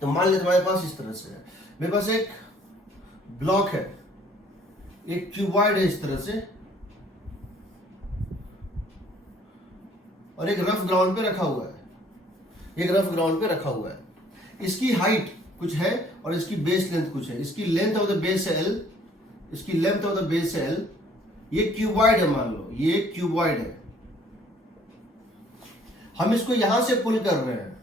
तो मान लेते हमारे पास इस तरह से है, मेरे पास एक ब्लॉक है, एक क्यूबॉइड है इस तरह से, और एक रफ ग्राउंड पे रखा हुआ है, एक रफ ग्राउंड पे रखा हुआ है। इसकी हाइट कुछ है और इसकी बेस लेंथ कुछ है। इसकी लेंथ ऑफ द बेस है L, इसकी लेंथ ऑफ द बेस है L। ये क्यूबॉइड है, मान लो ये क्यूबॉइड है। हम इसको यहां से पुल कर रहे हैं,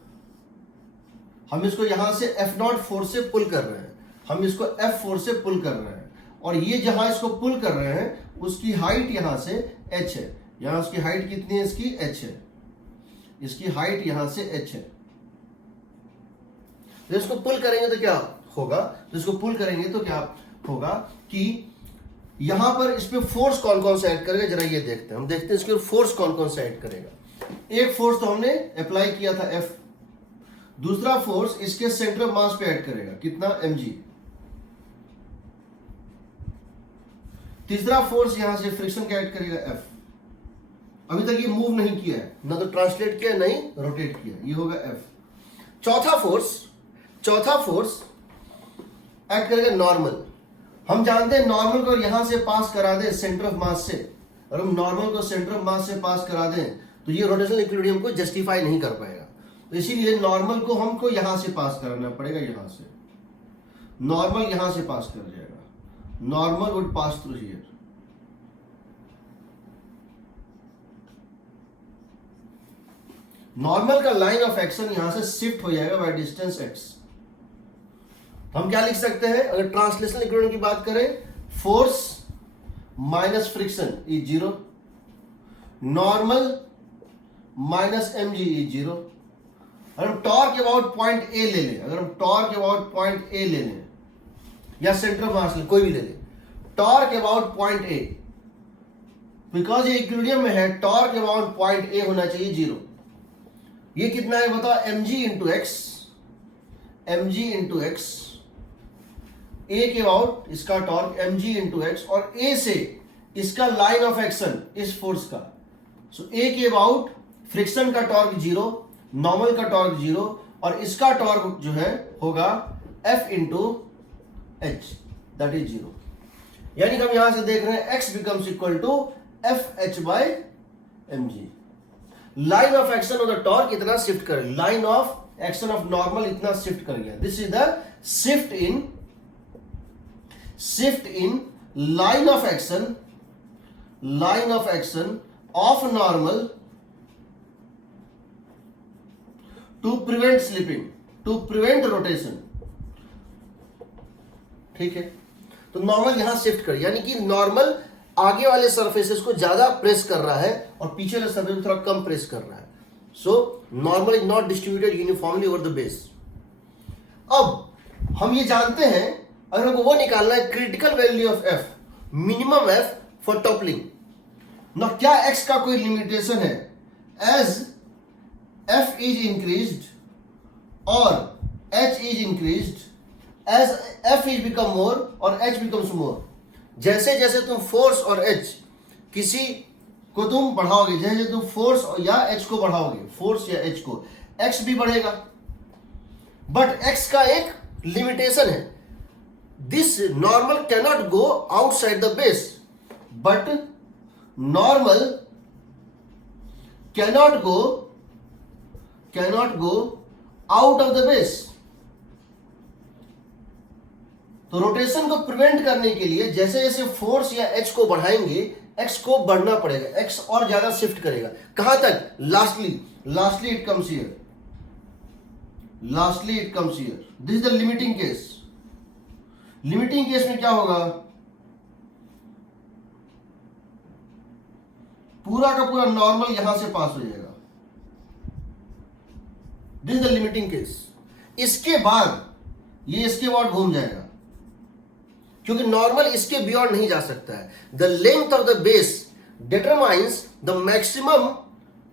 हम इसको यहां से F0 फोर्स से पुल कर रहे हैं, हम इसको F फोर्स से पुल कर रहे हैं, और ये जहां इसको पुल कर रहे हैं उसकी हाइट यहां से h है। यहां उसकी हाइट कितनी है? इसकी h है, इसकी हाइट यहां से h है। तो इसको पुल करेंगे तो क्या होगा? तो इसको पुल करेंगे तो क्या होगा कि यहां पर इस पे फोर्स कौन कौन सा ऐड करेगा, जरा ये देखते हैं। हम देखते हैं इसके ऊपर फोर्स कौन कौन सा ऐड करेगा। एक फोर्स तो हमने अप्लाई किया था F, दूसरा फोर्स इसके सेंटर ऑफ मास पे ऐड करेगा, कितना? mg। तीसरा फोर्स यहां से फ्रिक्शन का ऐड करेगा F। अभी तक ये मूव नहीं किया है, ना तो ट्रांसलेट किया नहीं रोटेट किया, ये होगा F। चौथा फोर्स ऐड करेगा नॉर्मल। हम जानते हैं नॉर्मल को यहां से पास करा दें सेंटर ऑफ मास से, और हम नॉर्मल को सेंटर ऑफ मास से पास करा दें तो ये रोटेशनल इक्विलिब्रियम को जस्टिफाई नहीं कर पाएगा। तो इसीलिए नॉर्मल को हमको यहां से पास कराना पड़ेगा, यहां से नॉर्मल यहां से पास कर जाएगा, normal would pass through here. Normal का लाइन ऑफ एक्शन यहां से शिफ्ट हो जाएगा बाय डिस्टेंस x। हम क्या लिख सकते हैं अगर ट्रांसलेशनल इक्विलिब्रियम की बात करें? Force minus friction is 0, normal minus mg is 0। अगर हम टॉर्क अबाउट पॉइंट A ले लें, अगर हम टॉर्क अबाउट पॉइंट A ले लें या सेंटर ऑफ मास कोई भी ले लें, torque about point A, because ये इक्विलिब्रियम में है, टॉर्क अबाउट पॉइंट A होना चाहिए 0। ये कितना है बताओ? mg into x, mg into x, A के अबाउट इसका टॉर्क mg इंटू एक्स, और A से इसका लाइन ऑफ एक्शन इस फोर्स का। सो A के अबाउट फ्रिक्शन का टॉर्क 0, नॉर्मल का टॉर्क 0, और इसका टॉर्क जो है होगा F into H, that is 0। यानी कि हम यहां से देख रहे हैं x becomes equal to FH by mg। Line of action of the torque इतना शिफ्ट कर, line of action of normal इतना शिफ्ट कर गया। This is the shift in line of action of normal to prevent slipping, to prevent rotation. ठीक है, तो normal यहां shift कर, यानी कि नॉर्मल आगे वाले सरफेसेस को ज्यादा प्रेस कर रहा है और पीछे वाले सरफेस को थोड़ा कम प्रेस कर रहा है। So normal is not distributed uniformly over the base. अब हम ये जानते हैं, अगर हमको वो निकालना है critical value of F, minimum F for toppling ना, क्या x का कोई लिमिटेशन है? एज F इज इंक्रीज्ड और H is increased, as F is become more और H बिकम्स मोर। जैसे जैसे तुम फोर्स और H किसी को तुम बढ़ाओगे, जैसे तुम फोर्स या H को बढ़ाओगे, फोर्स या H को, X भी बढ़ेगा। बट X का एक लिमिटेशन है, this normal cannot go outside the base, but normal cannot go out of the base. तो रोटेशन को प्रिवेंट करने के लिए जैसे जैसे फोर्स या H को बढ़ाएंगे, X को बढ़ना पड़ेगा, X और ज्यादा शिफ्ट करेगा। कहां तक? Lastly it comes here, lastly it comes here. This is the limiting case. Limiting case में क्या होगा? पूरा का पूरा नॉर्मल यहां से पास हो जाएगा। This is the limiting case. इसके बाद ये इसके बाद घूम जाएगा, क्योंकि नॉर्मल इसके बियॉन्ड नहीं जा सकता है। The length of the base determines the maximum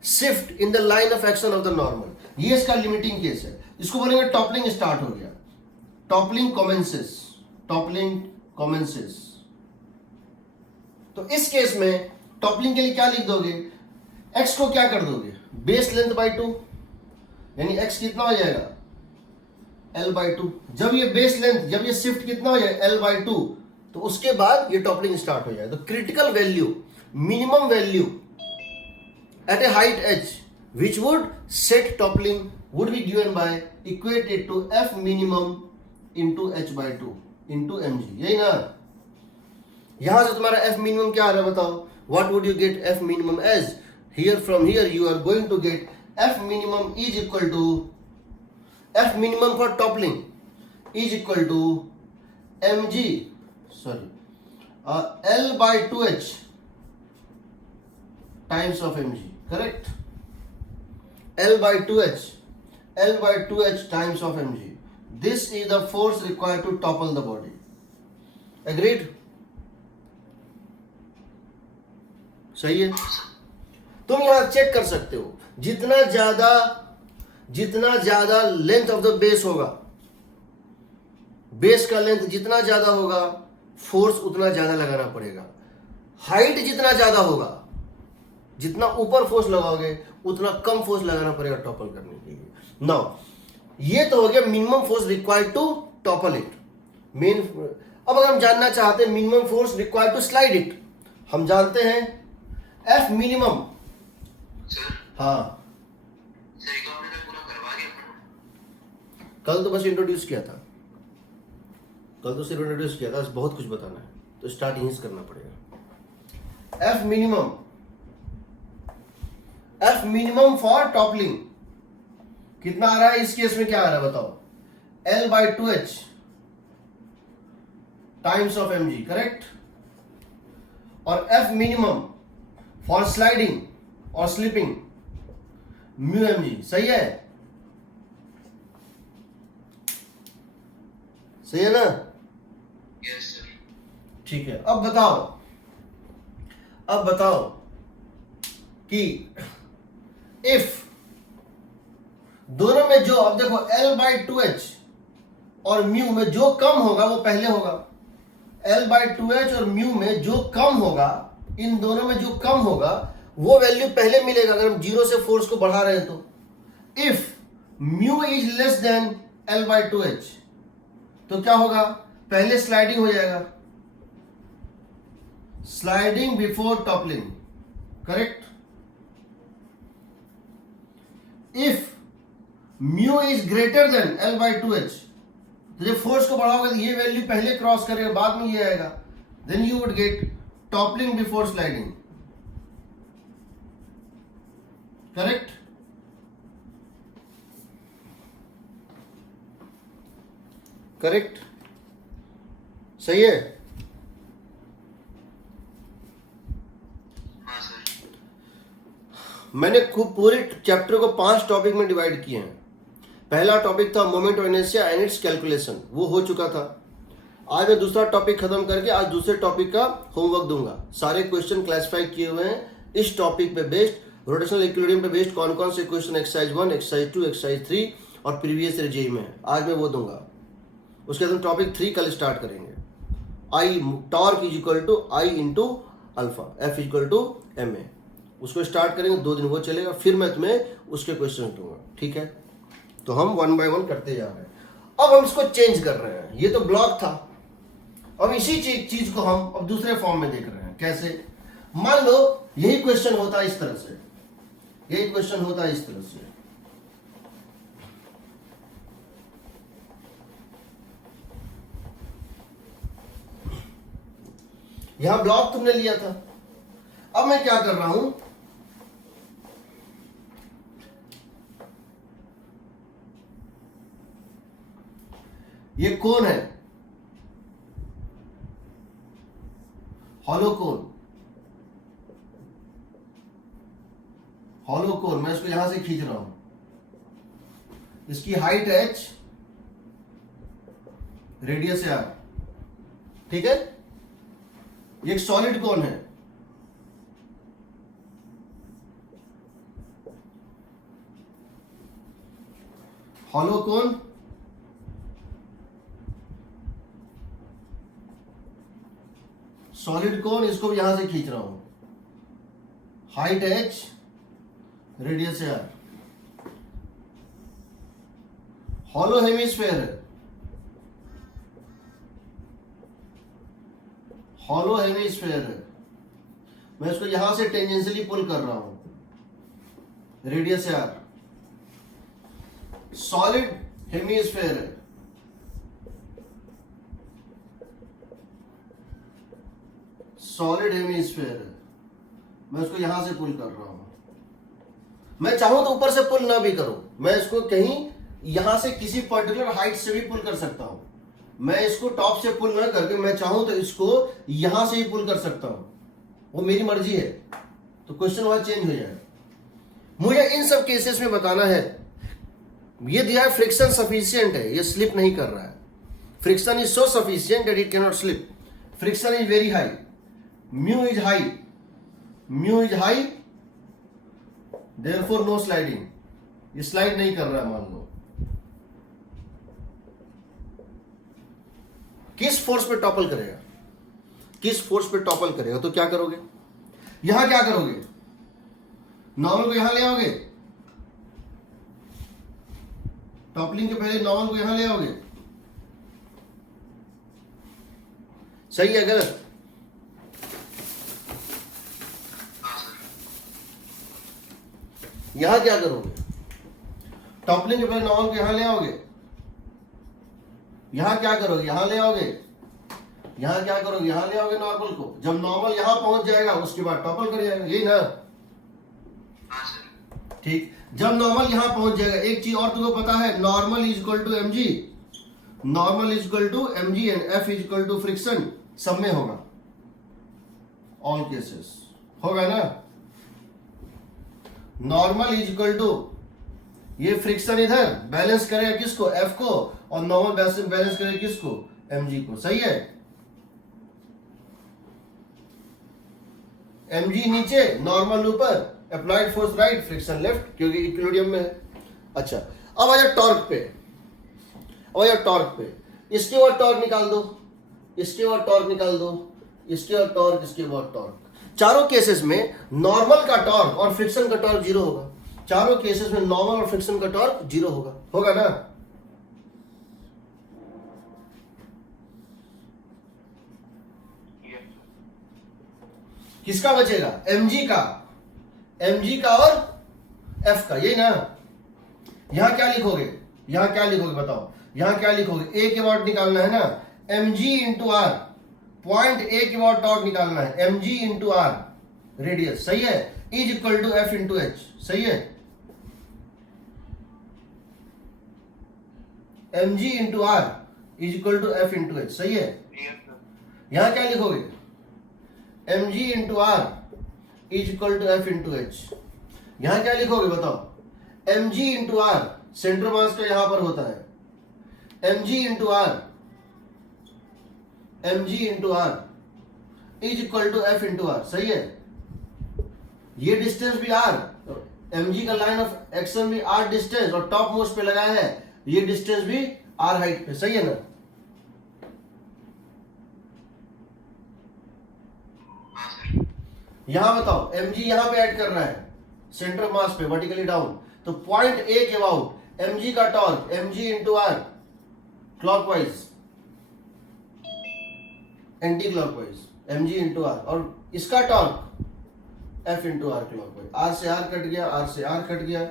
shift in the line of action of the normal. ये इसका लिमिटिंग केस है। इसको बोलेंगे टॉपलिंग स्टार्ट हो गया, टॉपलिंग कॉमेंसेस। तो इस केस में टॉपलिंग के लिए क्या लिख दोगे? एक्स को क्या कर दोगे? बेस लेंथ बाय 2, यानी एक्स कितना हो जाएगा? L/2। जब ये बेस लेंथ, जब ये शिफ्ट कितना हो जाए L/2, तो उसके बाद ये टॉपलिंग स्टार्ट हो जाए। तो critical value, minimum value at a height h which would set toppling would be given by equated to F minimum into h/2 into mg। यही ना, यहां से तुम्हारा F minimum क्या आ रहा है बताओ? What would you get F minimum as? Here from here you are going to get F minimum is equal to, F minimum for toppling is equal to mg, L/2h times of mg, correct? L/2h times of mg. This is the force required to topple the body. Agreed? सही है। तुम यहां check कर सकते हो, जितना ज्यादा length of the base होगा, बेस का लेंथ जितना ज्यादा होगा, फोर्स उतना ज्यादा लगाना पड़ेगा। हाइट जितना ज्यादा होगा, जितना ऊपर फोर्स लगाओगे उतना कम फोर्स लगाना पड़ेगा टॉपल करने के लिए। नाउ ये तो हो गया minimum force required to topple it. मेन, अब अगर हम जानना चाहते हैं minimum force required to slide it, हम जानते हैं F मिनिमम। हाँ, कल तो बस इंट्रोड्यूस किया था, कल तो सिर्फ इंट्रोड्यूस किया था, बस बहुत कुछ बताना है, तो स्टार्ट यहीं से करना पड़ेगा। F मिनिमम फॉर टॉपलिंग कितना आ रहा है? इस केस में क्या आ रहा है बताओ? L/2h times of mg, correct? और F मिनिमम फॉर स्लाइडिंग और स्लिपिंग μmg, सही है? सही है ना? Yes sir. ठीक है। अब बताओ कि इफ दोनों में जो, अब देखो L/2h और म्यू में जो कम होगा वो पहले होगा। L/2h और म्यू में जो कम होगा, इन दोनों में जो कम होगा वो वैल्यू पहले मिलेगा अगर हम जीरो से फोर्स को बढ़ा रहे हैं तो। If mu is less than L/2h तो क्या होगा? पहले स्लाइडिंग हो जाएगा, sliding before toppling, correct? If mu is greater than L/2h तो जब फोर्स को बढ़ाओगे तो ये वैल्यू पहले क्रॉस करेगा, बाद में ये आएगा, then you would get toppling before sliding, correct? Correct, सही है? हाँ सर। मैंने खूब पूरे चैप्टर को 5 टॉपिक में डिवाइड किए हैं। पहला टॉपिक था moment of inertia and it's calculation, वो हो चुका था। आज मैं दूसरा टॉपिक खत्म करके आज दूसरे टॉपिक का होमवर्क दूंगा। सारे क्वेश्चन क्लासिफाई किए हुए हैं इस टॉपिक पे बेस्ड, रोटेशनल इक्विलिब्रियम पे बेस्ड कौन कौन से क्वेश्चन एक्सरसाइज 1, एक्सरसाइज 2, एक्सरसाइज 3 और प्रीवियस ईयर जेईई में है, आज मैं वो दूंगा। उसके बाद हम टॉपिक 3 कल स्टार्ट करेंगे। I torque is equal to I into alpha, F is equal to M A, उसको स्टार्ट करेंगे, 2 दिन वो चलेगा, फिर मैं तुम्हें उसके क्वेश्चन दूंगा, ठीक है? तो हम 1 बाय 1 करते जा रहे हैं। अब हम इसको चेंज कर रहे हैं, ये तो ब्लॉक था, अब इसी चीज को हम अब दूसरे फॉर्म में देख रहे हैं। कैसे? मान लो यही क्वेश्चन होता है इस तरह से, यही क्वेश्चन होता है इस तरह से, यहां ब्लॉक तुमने लिया था। अब मैं क्या कर रहा हूं, ये कोन है, हॉलो कोन, हॉलो कोन, मैं इसको यहां से खींच रहा हूं, इसकी हाइट h, रेडियस है r, ठीक है? ये एक सॉलिड कोन है, हॉलो कोन, सॉलिड कोन, इसको भी यहां से खींच रहा हूं, हाइट h, रेडियस है r, हॉलो हेमिस्फेयर है, हॉलो हेमिस्फेयर है, मैं इसको यहां से टेंजेंशियली पुल कर रहा हूं, रेडियस है आर। सॉलिड हेमिस्फेयर है, सॉलिड हेमिस्फेयर है, मैं इसको यहां से पुल कर रहा हूं। मैं चाहूं तो ऊपर से पुल ना भी करूं, मैं इसको कहीं यहां से किसी पर्टिकुलर हाइट से भी पुल कर सकता हूं। मैं इसको टॉप से पुल ना करके मैं चाहूं तो इसको यहां से ही पुल कर सकता हूं, वो मेरी मर्जी है। तो क्वेश्चन वहां चेंज हो जाएगा। मुझे इन सब केसेस में बताना है, ये दिया है फ्रिक्शन सफिशिएंट है, ये स्लिप नहीं कर रहा है। Friction is so sufficient that it can not slip. Friction is very high, mu is high, mu is high, therefore no sliding. ये स्लाइड नहीं कर रहा है मान लो। किस फोर्स पे टॉपल करेगा, किस फोर्स पे टॉपल करेगा, तो क्या करोगे, यहां क्या करोगे, नॉर्मल को यहां ले आओगे, टॉपलिंग के पहले नॉर्मल को यहां ले आओगे, सही है गलत? हाँ सर। यहां क्या करोगे, टॉपलिंग के पहले नॉर्मल को यहां ले आओगे, यहां क्या करोगे, यहां ले आओगे, यहां क्या करोगे, यहां ले आओगे नॉर्मल को। जब नॉर्मल यहां पहुंच जाएगा उसके बाद टॉपल कर जाएगा, यही ना? हाँ सर। ठीक, जब नॉर्मल यहां पहुंच जाएगा, एक चीज और तुमको पता है, normal is equal to mg, normal is equal to mg and f is equal to friction, सब में होगा, ऑल केसेस होगा ना। नॉर्मल इज इक्वल टू, ये फ्रिक्शन इधर बैलेंस करेगा किसको, f को, और नॉर्मल बैलेंस करेगा किसको, mg को, सही है? mg नीचे, नॉर्मल ऊपर, applied force right, friction left, क्योंकि इक्विलिब्रियम में है। अच्छा, अब आ जाओ टॉर्क पे, अब आ जाओ टॉर्क पे। इसके बाद टॉर्क निकाल दो, इसके बाद टॉर्क निकाल दो, इसके बाद टॉर्क, इसके बाद टॉर्क। चारों केसेस में नॉर्मल का टॉर्क और फ्रिक्शन का टॉर्क जीरो होगा। चारों केसेस में नॉर्मल और फ्रिक्शन का टॉर्क जीरो होगा, होगा ना? किसका बचेगा, mg का, mg का और f का, यही ना? यहां क्या लिखोगे, यहां क्या लिखोगे बताओ, यहां क्या लिखोगे, a के वाट निकालना है ना, mg into r, point a के वाट टॉर्क निकालना है, mg इंटू आर रेडियस, सही है, is equal to f into h, सही है? mg into r is equal to f into h, सही है? यहां क्या लिखोगे, mg into r is equal to f into h। यहां क्या लिखोगे बताओ, mg into r, centre mass का यहां पर होता है, mg into r, mg into r is equal to f into r, सही है? ये डिस्टेंस भी r, mg का लाइन ऑफ एक्शन भी r डिस्टेंस, और टॉप मोस्ट पे लगाया है, ये डिस्टेंस भी r हाइट पे, सही है ना? हाँ सर। यहां बताओ, mg यहां पे ऐड कर रहा है, सेंटर मास पे वर्टिकली डाउन, तो पॉइंट a के अबाउट mg का torque mg into r, clockwise, anti clockwise mg into r, और इसका torque f into r clockwise. r से r कट गया, r से r कट गया।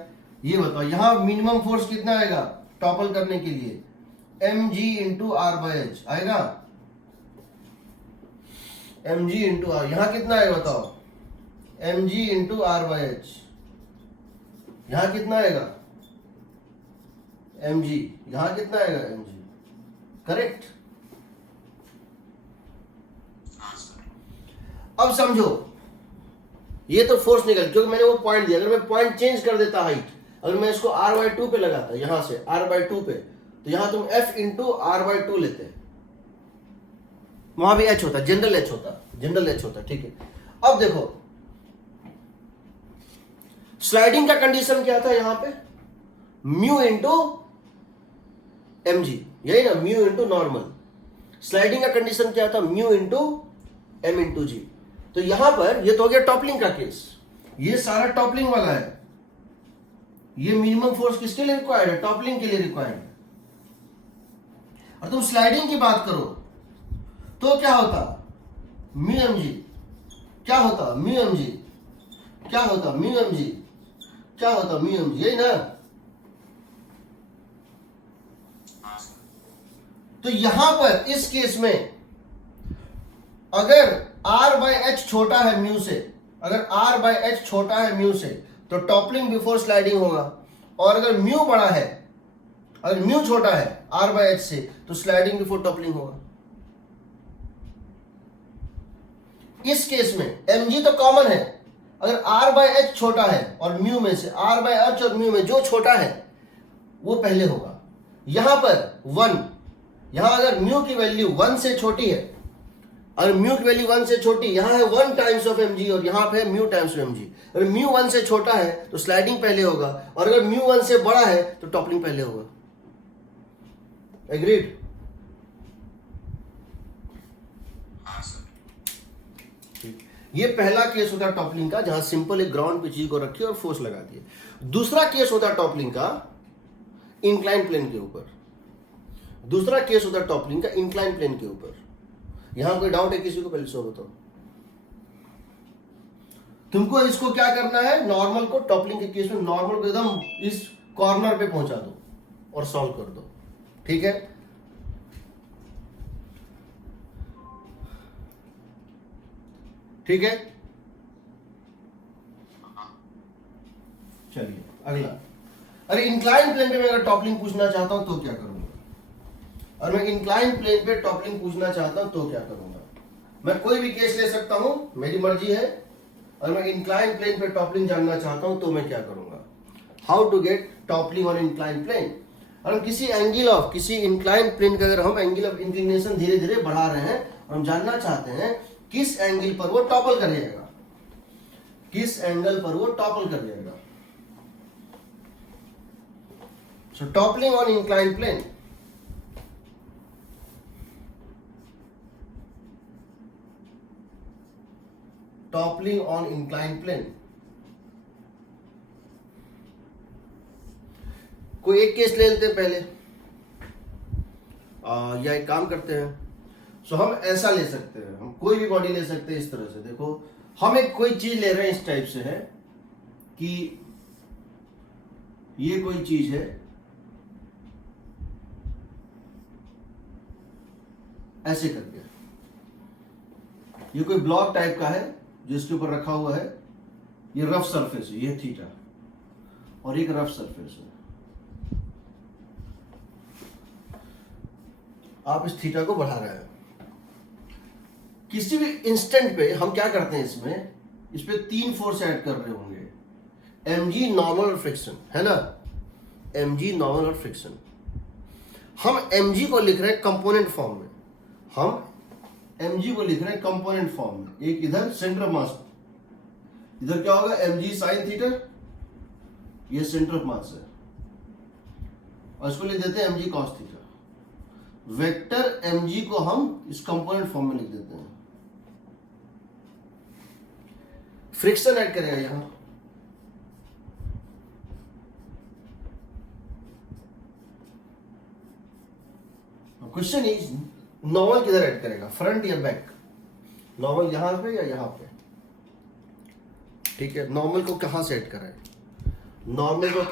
ये बताओ यहां मिनिमम फोर्स कितना आएगा टॉपल करने के लिए, mg into r by h आएगा, mg इंटू आर, यहां कितना आएगा बताओ, mg into r by h, यहां कितना आएगा, mg, यहां कितना आएगा mg, करेक्ट? हाँ सर। अब समझो, ये तो फोर्स निकल, क्योंकि मैंने वो पॉइंट दिया, अगर मैं पॉइंट चेंज कर देता हाइट, अगर मैं इसको r बाई 2 पे लगाता, यहां से r बाई 2 पे, तो यहां तुम f इंटू आर बाई 2 लेते, वहां भी h होता, जनरल h होता, जनरल h होता, ठीक है? अब देखो स्लाइडिंग का कंडीशन क्या था यहां पे, म्यू इंटू mg, यही ना, म्यू इंटू नॉर्मल। स्लाइडिंग का कंडीशन क्या था, म्यू इंटू m इंटू जी। तो यहां पर ये तो हो गया टॉपलिंग का केस, ये सारा टॉपलिंग वाला है। ये मिनिमम फोर्स किसके लिए रिक्वायर्ड है, टॉपलिंग के लिए रिक्वायर्ड है। और तुम स्लाइडिंग की बात करो तो क्या होता, म्यू एम जी, क्या होता म्यू एम जी, क्या होता म्यू एम जी, क्या होता म्यू एम जी, यही ना। हाँ सर। तो यहां पर इस केस में अगर r बाय एच छोटा है म्यू से, अगर r बाय एच छोटा है म्यू से तो टॉपलिंग बिफोर स्लाइडिंग होगा, और अगर म्यू बड़ा है, अगर म्यू छोटा है r बाय एच से तो स्लाइडिंग बिफोर टॉपलिंग होगा। इस केस में mg तो कॉमन है, अगर r बाय एच छोटा है और म्यू में से r बाय एच और म्यू में जो छोटा है वो पहले होगा। यहां पर 1, यहां अगर म्यू की वैल्यू 1 से छोटी है, अगर म्यू की वैल्यू 1 से छोटी, यहां है 1 टाइम्स ऑफ mg और यहां पे म्यू टाइम्स ऑफ mg। अगर म्यू 1 से छोटा है तो स्लाइडिंग पहले होगा, और अगर म्यू 1 से बड़ा है तो टॉपलिंग पहले होगा। एग्रीड? हाँ सर। ये पहला केस होता है टॉपलिंग का, जहां सिंपल एक ग्राउंड पे चीज को रखी और फोर्स लगा दिए। दूसरा केस होता है टॉपलिंग का इंक्लाइन प्लेन के ऊपर, दूसरा केस होता है टॉपलिंग का इंक्लाइन प्लेन के ऊपर। यहां कोई डाउट है किसी को? पहले सो बताओ। तुमको इसको क्या करना है, नॉर्मल को टॉपलिंग के केस में नॉर्मल को एकदम इस कॉर्नर पे पहुंचा दो और सॉल्व कर दो, ठीक है। ठीक है, चलिए अगला। अरे इंक्लाइन प्लेन पे मैं अगर टॉपलिंग पूछना चाहता हूं तो क्या करूंगा, और मैं इंक्लाइन प्लेन पे टॉपलिंग पूछना चाहता हूं तो क्या करूंगा। मैं कोई भी केस ले सकता हूं, मेरी मर्जी है। और मैं इंक्लाइन प्लेन पे टॉपलिंग जानना चाहता हूं तो मैं क्या करूंगा। How to get toppling on incline plane. और हम किसी एंगल ऑफ, किसी इंक्लाइन प्लेन का अगर हम एंगल ऑफ इंक्लिनेशन धीरे धीरे बढ़ा रहे हैं और हम जानना चाहते हैं किस एंगल पर वो टॉपल कर जाएगा, किस एंगल पर वो टॉपल कर जाएगा। So toppling on incline plane, toppling on incline plane. कोई एक केस ले लेते हैं पहले, या एक काम करते हैं। सो हम ऐसा ले सकते हैं, हम कोई भी बॉडी ले सकते हैं इस तरह से। देखो हम एक कोई चीज ले रहे हैं, इस टाइप से है कि ये कोई चीज है, ऐसे करके ये कोई ब्लॉक टाइप का है जो इसके ऊपर रखा हुआ है। ये रफ सरफेस है, ये थीटा, और एक रफ सरफेस है। आप इस थीटा को बढ़ा रहे हैं। किसी भी इंस्टेंट पे हम क्या करते हैं, इसमें इस पे 3 फोर्स ऐड कर रहे होंगे, mg नॉर्मल और फ्रिक्शन, है ना, mg नॉर्मल और फ्रिक्शन। हम mg को लिख रहे हैं कंपोनेंट फॉर्म में, हम mg को लिख रहे हैं कंपोनेंट फॉर्म में। एक इधर सेंटर ऑफ मास, इधर क्या होगा mg साइन थीटा, ये सेंटर ऑफ मास है, और इसको लिख देते हैं mg cos theta. Vector mg को हम इस कंपोनेंट फॉर्म में लिख देते हैं। फ्रिक्शन ऐड करेगा यहां, क्वेश्चन इज नॉर्मल किधर ऐड करेगा, फ्रंट या बैक। नॉर्मल यहां पे या यहां पे, ठीक है। नॉर्मल को कहां से ऐड कराए, नॉर्मल को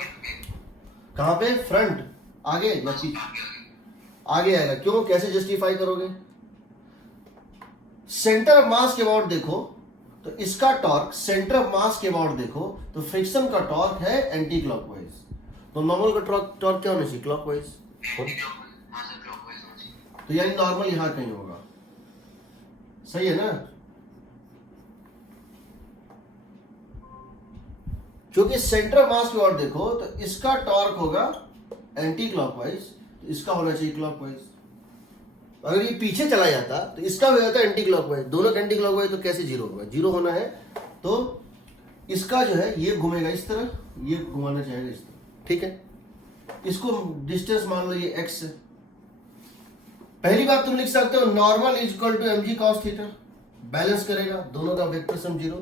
कहां पे, फ्रंट, आगे या पीछे, आगे आएगा। क्यों, कैसे जस्टिफाई करोगे। सेंटर ऑफ मास के अबाउट देखो तो इसका टॉर्क सेंटर ऑफ मास के अबाउट देखो तो फ्रिक्शन का टॉर्क है एंटी क्लॉकवाइज, तो नॉर्मल का टॉर्क क्या होना चाहिए, क्लॉकवाइज। तो यानी नॉर्मल यहां कहीं होगा, सही है ना। क्योंकि सेंटर ऑफ मास की ओर देखो तो इसका टॉर्क होगा एंटी क्लॉकवाइज, तो इसका होना चाहिए क्लॉकवाइज। अगर ये पीछे चला जाता तो इसका हो जाता एंटी क्लॉकवाइज, दोनों का एंटी क्लॉकवाइज, तो कैसे जीरो होगा, जीरो होना है तो इसका जो है ये घूमेगा इस तरह, ये घुमाना चाहेगा इस तरह, ठीक है। इसको डिस्टेंस मान लो ये x है। पहली बात तुम लिख सकते हो normal is equal to mg cos theta, balance करेगा दोनों का vector sum zero.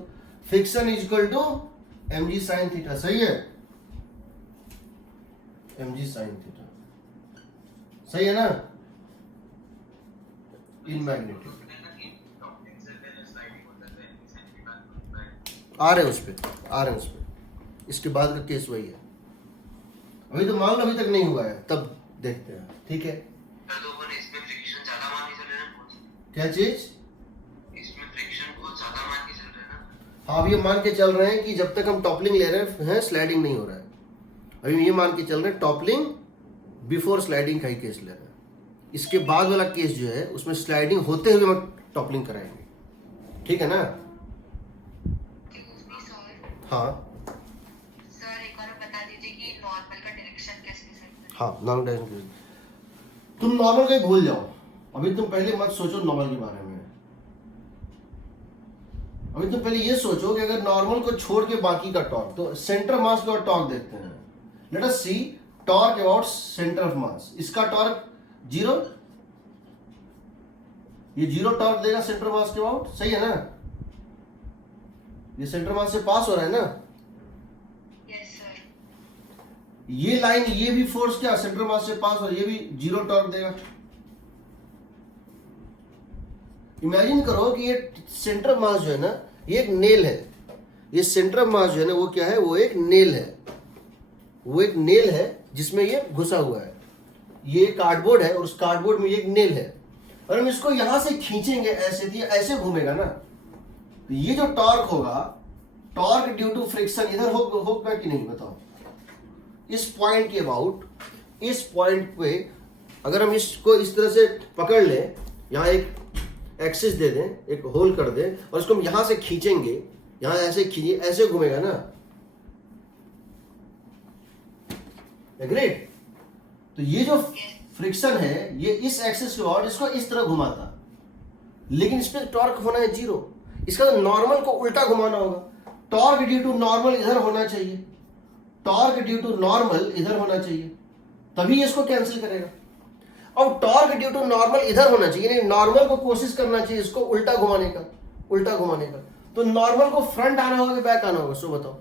Friction is equal to mg sin theta, सही है, mg sin थीटा, सही है ना। In magnitude. टॉपिंग से पहले स्लाइडिंग होता है इंसान के बाद आ रहे हैं उस पे इसके बाद का केस वही है। अभी तो मान लो अभी तक नहीं हुआ है, तब देखते हैं, ठीक है। तो अपन इसमें फ्रिक्शन ज्यादा मान के चल रहे हैं ना, क्या चीज? इसमें फ्रिक्शन बहुत ज्यादा मान के चल रहे हैं ना। हाँ, अब ये मान के चल रहे हैं कि जब तक हम टॉपलिंग ले रहे हैं स्लाइडिंग नहीं हो रहा है। अभी ये मान के चल रहे हैं टॉपलिंग बिफोर स्लाइडिंग का ही केस ले रहे हैं। इसके बाद वाला केस जो है उसमें स्लाइडिंग होते हुए हम टॉपलिंग कराएंगे, ठीक है ना। हाँ सर एक बार बता दीजिए कि नॉर्मल का डायरेक्शन कैसे डिसाइड करें? हाँ, नॉर्मल डायरेक्शन। तुम नॉर्मल का ही भूल जाओ, अभी तुम पहले मत सोचो नॉर्मल के बारे में। अभी तुम पहले ये सोचो कि अगर नॉर्मल को छोड़ के बाकी का टॉर्क, तो सेंटर मास का टॉर्क देखते हैं। Let us see torque about centre of mass. इसका टॉर्क 0, ये 0 टॉर्क देगा सेंटर मास के अबाउट, सही है ना। ये सेंटर मास से पास हो रहा है ना। Yes sir. ये लाइन, ये भी फोर्स क्या सेंटर मास से पास और ये भी 0 टॉर्क देगा। इमेजिन करो कि ये सेंटर मास जो है ना, ये एक नेल है। ये सेंटर मास जो है ना वो क्या है, वो एक नेल है। वो एक नेल है जिसमें ये घुसा हुआ है। ये कार्डबोर्ड है और उस कार्डबोर्ड में ये एक नेल है। और हम इसको यहां से खींचेंगे ऐसे, तो ये ऐसे घूमेगा ना। तो ये जो टॉर्क होगा, टॉर्क ड्यू टू फ्रिक्शन इधर होगा कि नहीं बताओ। इस पॉइंट के अबाउट, इस पॉइंट पे अगर हम इसको इस तरह से पकड़ लें, यहाँ एक एक्सिस दे दें, एक होल कर दें और इसको हम यहां से खींचेंगे, यहां ऐसे खींचे, ऐसे घूमेगा ना। एग्रीड? तो ये जो फ्रिक्शन है ये इस एक्सिस के अबाउट इसको इस तरह घुमाता, लेकिन इस पे टॉर्क होना है 0। इसका तो नॉर्मल को उल्टा घुमाना होगा। टॉर्क ड्यू टू नॉर्मल इधर होना चाहिए, टॉर्क ड्यू टू नॉर्मल इधर होना चाहिए, तभी इसको कैंसिल करेगा। अब टॉर्क ड्यू टू नॉर्मल इधर होना चाहिए, यानी नॉर्मल को कोशिश करना चाहिए इसको उल्टा घुमाने का, उल्टा घुमाने का। तो नॉर्मल को फ्रंट आना होगा कि बैक आना होगा, सो बताओ।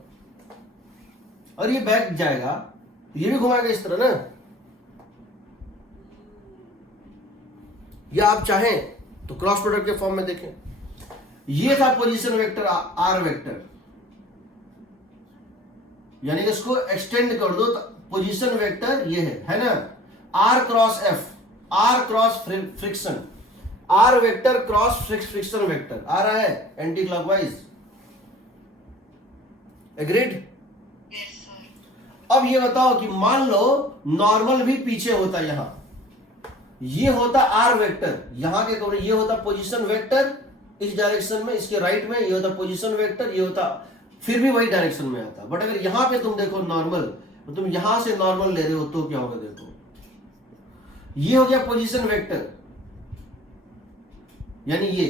और ये बैक जाएगा, ये भी घुमाएगा इस तरह ना। या आप चाहें तो क्रॉस प्रोडक्ट के फॉर्म में देखें। ये था पोजीशन वेक्टर आर वेक्टर, यानी कि इसको एक्सटेंड कर दो तो पोजीशन वेक्टर ये है ना। R cross F, are cross friction, R vector cross friction vector आ रहा है anti clockwise. Agreed? Yes sir. अब ये बताओ कि मान लो नॉर्मल भी पीछे होता, यहां ये होता आर वेक्टर, यहां के कोने ये होता पोजीशन वेक्टर इस डायरेक्शन में, इसके राइट में ये होता पोजीशन वेक्टर, ये होता फिर भी वही डायरेक्शन में आता। बट अगर यहां पे तुम देखो नॉर्मल, तो तुम यहां से नॉर्मल ले रहे हो तो क्या होगा देखो, ये हो गया पोजीशन वेक्टर, यानी ये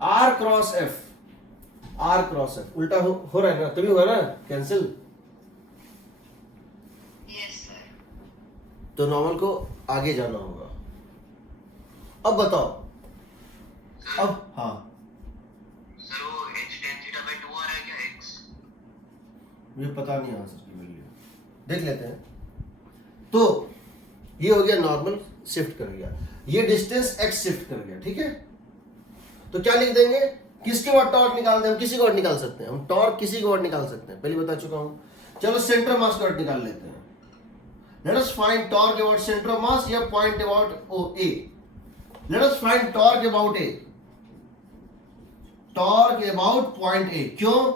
r cross F, are cross F उल्टा हो रहा है ना, तभी होगा ना कैंसिल। Yes sir. तो नॉर्मल को आगे जाना होगा। अब बताओ, अब हाँ सर वो h tan थीटा बाय 2 आ रहा है क्या x? मुझे पता नहीं आंसर की वैल्यू, देख लेते हैं। तो ये हो गया नॉर्मल शिफ्ट कर गया, ये डिस्टेंस x शिफ्ट कर गया, ठीक है। तो क्या लिख देंगे, किसके बाद टॉर्क निकालते हैं, हम किसी को और निकाल सकते हैं, हम टॉर्क किसी को और निकाल सकते हैं, पहले बता चुका हूं। चलो सेंटर मास को निकाल लेते हैं। Let us find torque about centre of mass या point about O A. Let us find torque about A, torque about point A. क्यों?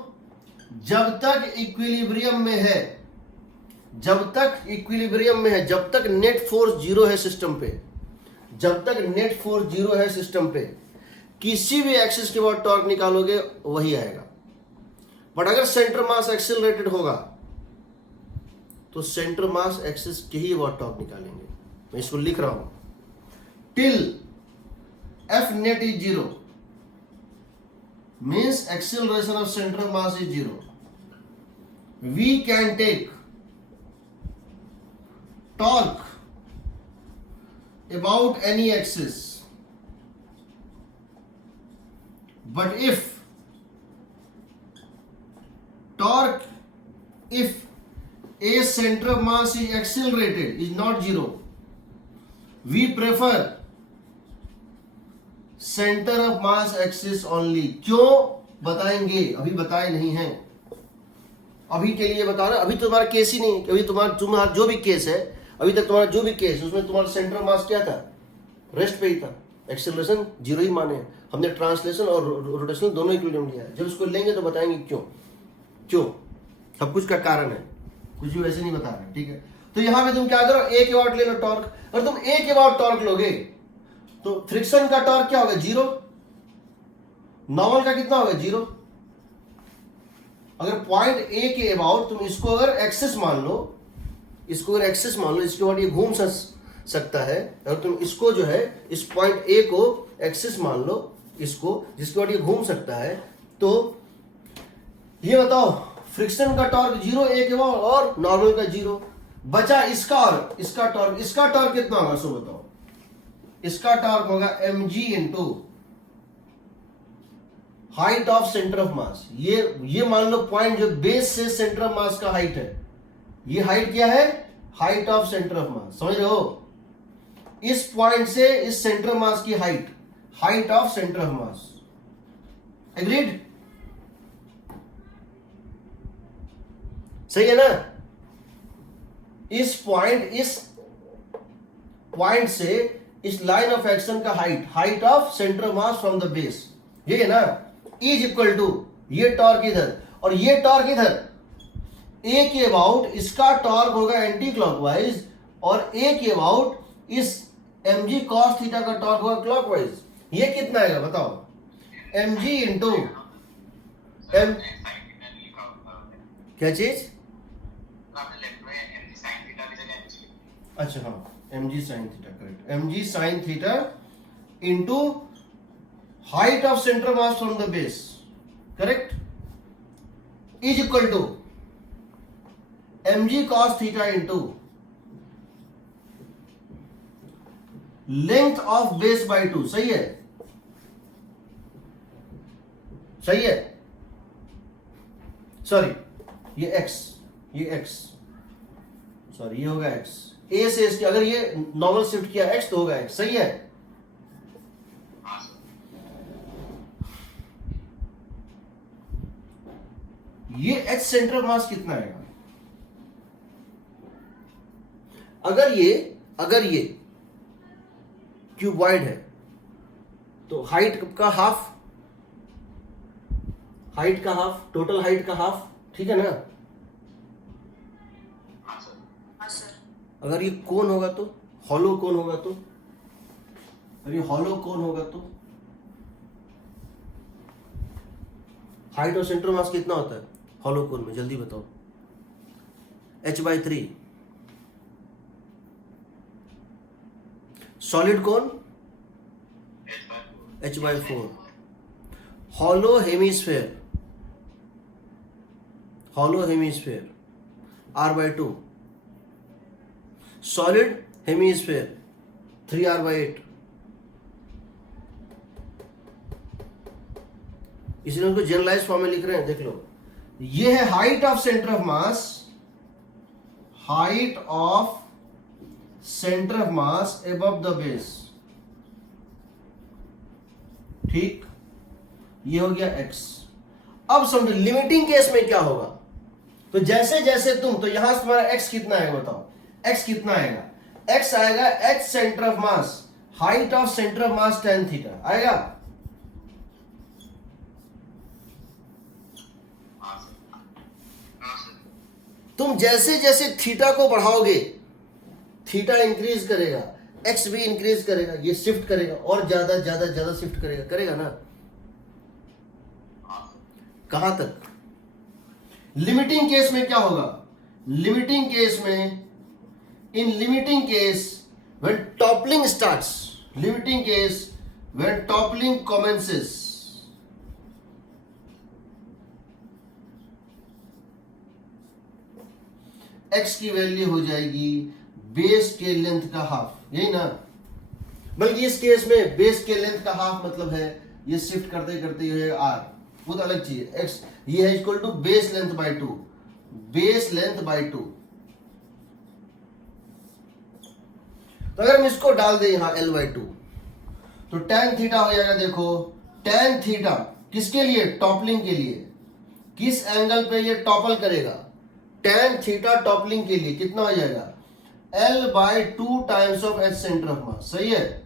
जब तक इक्विलिब्रियम में है, जब तक इक्विलिब्रियम में है, जब तक नेट फोर्स 0 है सिस्टम पे, जब तक नेट फोर्स 0 है सिस्टम पे, किसी भी एक्सिस के बाद टॉर्क निकालोगे वही आएगा। बट अगर सेंटर मास एक्सेलरेटेड होगा तो सेंटर मास एक्सिस के ही बाद टॉर्क निकालेंगे। मैं इसको लिख रहा हूं, till F net is 0 means acceleration of center of mass is 0. We can take torque about any axis, but if a center of mass is accelerated, is not 0, we prefer centre of mass axis only. क्यों बताएंगे, अभी बताए नहीं है, अभी के लिए बता रहा, अभी तुम्हारा केस ही नहीं, अभी तुम्हारा जो भी केस है, अभी तक तुम्हारा जो भी केस है उसमें तुम्हारा सेंटर ऑफ मास क्या था, रेस्ट पे ही था, एक्सेलरेशन जीरो ही माने हैं। हमने ट्रांसलेशन और रोटेशनल दोनों इक्विलिब्रियम लिया है। जब इसको लेंगे तो बताएंगे क्यों, क्यों सब कुछ का कारण है, कुछ भी वैसे नहीं बता रहे, ठीक है। तो यहां पे तुम क्या करो, ए के अबाउट ले लो टॉर्क। अगर तुम ए के अबाउट टॉर्क लोगे तो फ्रिक्शन का टॉर्क क्या होगा, जीरो। नॉर्मल का कितना होगा, जीरो। अगर पॉइंट ए के अबाउट तुम इसको अगर एक्सिस मान लो, इसको अगर एक्सिस मान लो, इसके बाद ये घूम सकता है। अगर तुम इसको जो है इस पॉइंट ए को एक्सिस मान लो, इसको, जिसके बाद ये घूम सकता है, तो ये बताओ फ्रिक्शन का टॉर्क जीरो ए के अबाउट और नॉर्मल का जीरो, बचा इसका और इसका टॉर्क। इसका टॉर्क कितना होगा सो बताओ, इसका टॉर्क होगा mg into height of centre of mass. ये मान लो पॉइंट जो बेस से सेंटर ऑफ मास का हाइट है, ये हाइट क्या है, हाइट ऑफ सेंटर ऑफ मास, समझ रहे हो। इस पॉइंट से इस सेंटर ऑफ मास की height, height of centre of mass, agreed, सही है ना। इस पॉइंट से इस लाइन ऑफ एक्शन का height, height of centre of mass from the base, ये है ना, इज इक्वल टू ये टॉर्क इधर और ये टॉर्क इधर। ए के अबाउट इसका टॉर्क होगा एंटी क्लॉकवाइज और ए के अबाउट इस mg cos थीटा का टॉर्क होगा क्लॉकवाइज। ये कितना आएगा बताओ, mg इंटू एम, क्या चीज, अच्छा हाँ, mg sin theta, correct, mg sin theta into height of centre mass from the base, correct, is equal to mg cos theta into length of base by 2, सही है, सही है, सॉरी ये x, ये x, सॉरी ये होगा x, a से इसके अगर ये नॉर्मल शिफ्ट किया x तो होगा x, सही है। ये h सेंटर ऑफ मास कितना आएगा, अगर ये क्यूबॉइड है तो हाइट का हाफ, टोटल हाइट का हाफ, ठीक है ना। अगर ये कोन होगा तो, हॉलो कोन होगा तो, अगर ये हॉलो कोन होगा तो हाइट और सेंटर मास कितना होता है हॉलो कोन में, जल्दी बताओ, h/3। सॉलिड कोन h/4। Hollow hemisphere r/2। Solid hemisphere 3r/8। इसलिए उनको जनरलाइज फॉर्म में लिख रहे हैं, देख लो, ये है height of centre of mass, height of centre of mass above the base, ठीक, ये हो गया x। अब समझो लिमिटिंग केस में क्या होगा, तो जैसे जैसे तुम, तो यहां से तुम्हारा x कितना आएगा बताओ, x कितना आएगा, x आएगा h centre of mass, height of centre of mass tan theta आएगा। तुम जैसे जैसे थीटा को बढ़ाओगे, थीटा इंक्रीज करेगा, एक्स भी इंक्रीज करेगा, ये शिफ्ट करेगा और ज्यादा ज्यादा ज्यादा शिफ्ट करेगा ना। कहां तक, लिमिटिंग केस में क्या होगा, लिमिटिंग केस में, इन limiting case when toppling starts, limiting case when toppling commences, x की वैल्यू हो जाएगी बेस के लेंथ का हाफ, यही ना, बल्कि इस केस में बेस के लेंथ का हाफ मतलब है ये शिफ्ट करते करते ये r, वो तो अलग चीज है, x ये है equal to base length by 2, base length by 2। तो अगर हम इसको डाल दें यहां l/2, तो tan थीटा हो जाएगा, देखो tan थीटा किसके लिए, टॉपलिंग के लिए, किस एंगल पे ये टॉपल करेगा, tan थीटा टॉपलिंग के लिए कितना हो जाएगा, L/2 times of H centre of मास, सही है,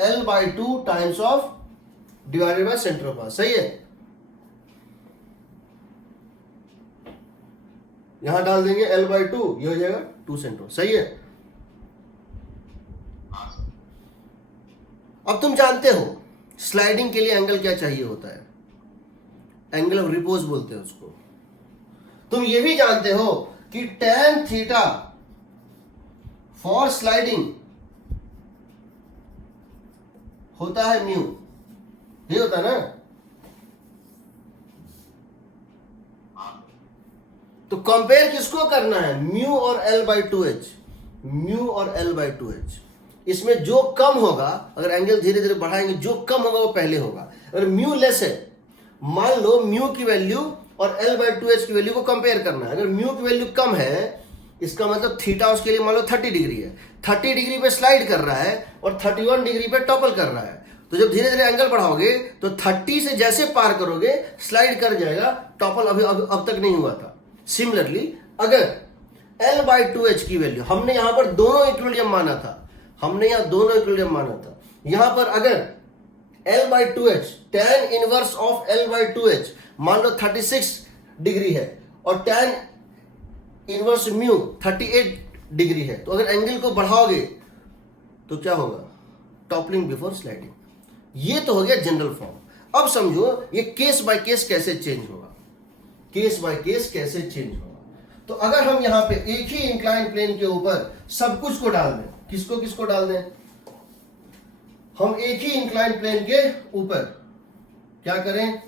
L/2 times of divided by centre of मास, सही है। यहां डाल देंगे L/2, ये हो जाएगा 2 सेंटर, सही है। हाँ सर। अब तुम जानते हो स्लाइडिंग के लिए एंगल क्या चाहिए होता है, एंगल ऑफ रिपोज बोलते हैं उसको। तुम ये भी जानते हो कि tan थीटा फॉर स्लाइडिंग होता है म्यू, ये होता है ना। तो कंपेयर किसको करना है, म्यू और L/2H, म्यू और L/2H। इसमें जो कम होगा, अगर एंगल धीरे धीरे बढ़ाएंगे, जो कम होगा वो पहले होगा। अगर म्यू लेस है, मान लो म्यू की वैल्यू और L/2H की वैल्यू को कंपेयर करना है। अगर म्यू की वैल्यू कम है, इसका मतलब थीटा उसके लिए मान लो 30 डिग्री है, 30 डिग्री पे स्लाइड कर रहा है और 31 डिग्री पे टॉपल कर रहा है। तो जब धीरे धीरे एंगल बढ़ाओगे तो 30 से जैसे पार करोगे स्लाइड कर जाएगा, टॉपल अभी अब तक नहीं हुआ था। सिमिलरली अगर L/2H की वैल्यू, हमने यहां पर दोनों इक्विलिब्रियम माना था, हमने यहां दोनों इक्विलिब्रियम माना था, यहां पर अगर L/2H tan inverse of L/2H मान लो 36 डिग्री है और tan इनवर्स म्यू 38 डिग्री है, तो अगर एंगल को बढ़ाओगे तो क्या होगा, टॉपलिंग बिफोर स्लाइडिंग। ये तो हो गया जनरल फॉर्म। अब समझो ये केस बाय केस कैसे चेंज होगा, केस बाय केस कैसे चेंज होगा। तो अगर हम यहां पे एक ही इंक्लाइन प्लेन के ऊपर सब कुछ को डाल दें, किसको किसको डाल दें, हम एक ही इंक्लाइन प्लेन के ऊपर क्या करें,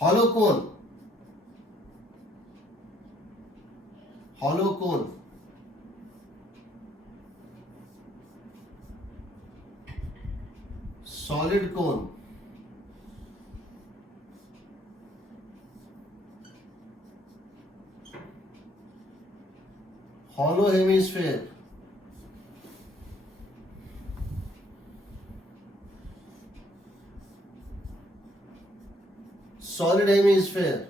hollow cone, hollow cone, solid cone, hollow hemisphere, solid hemisphere,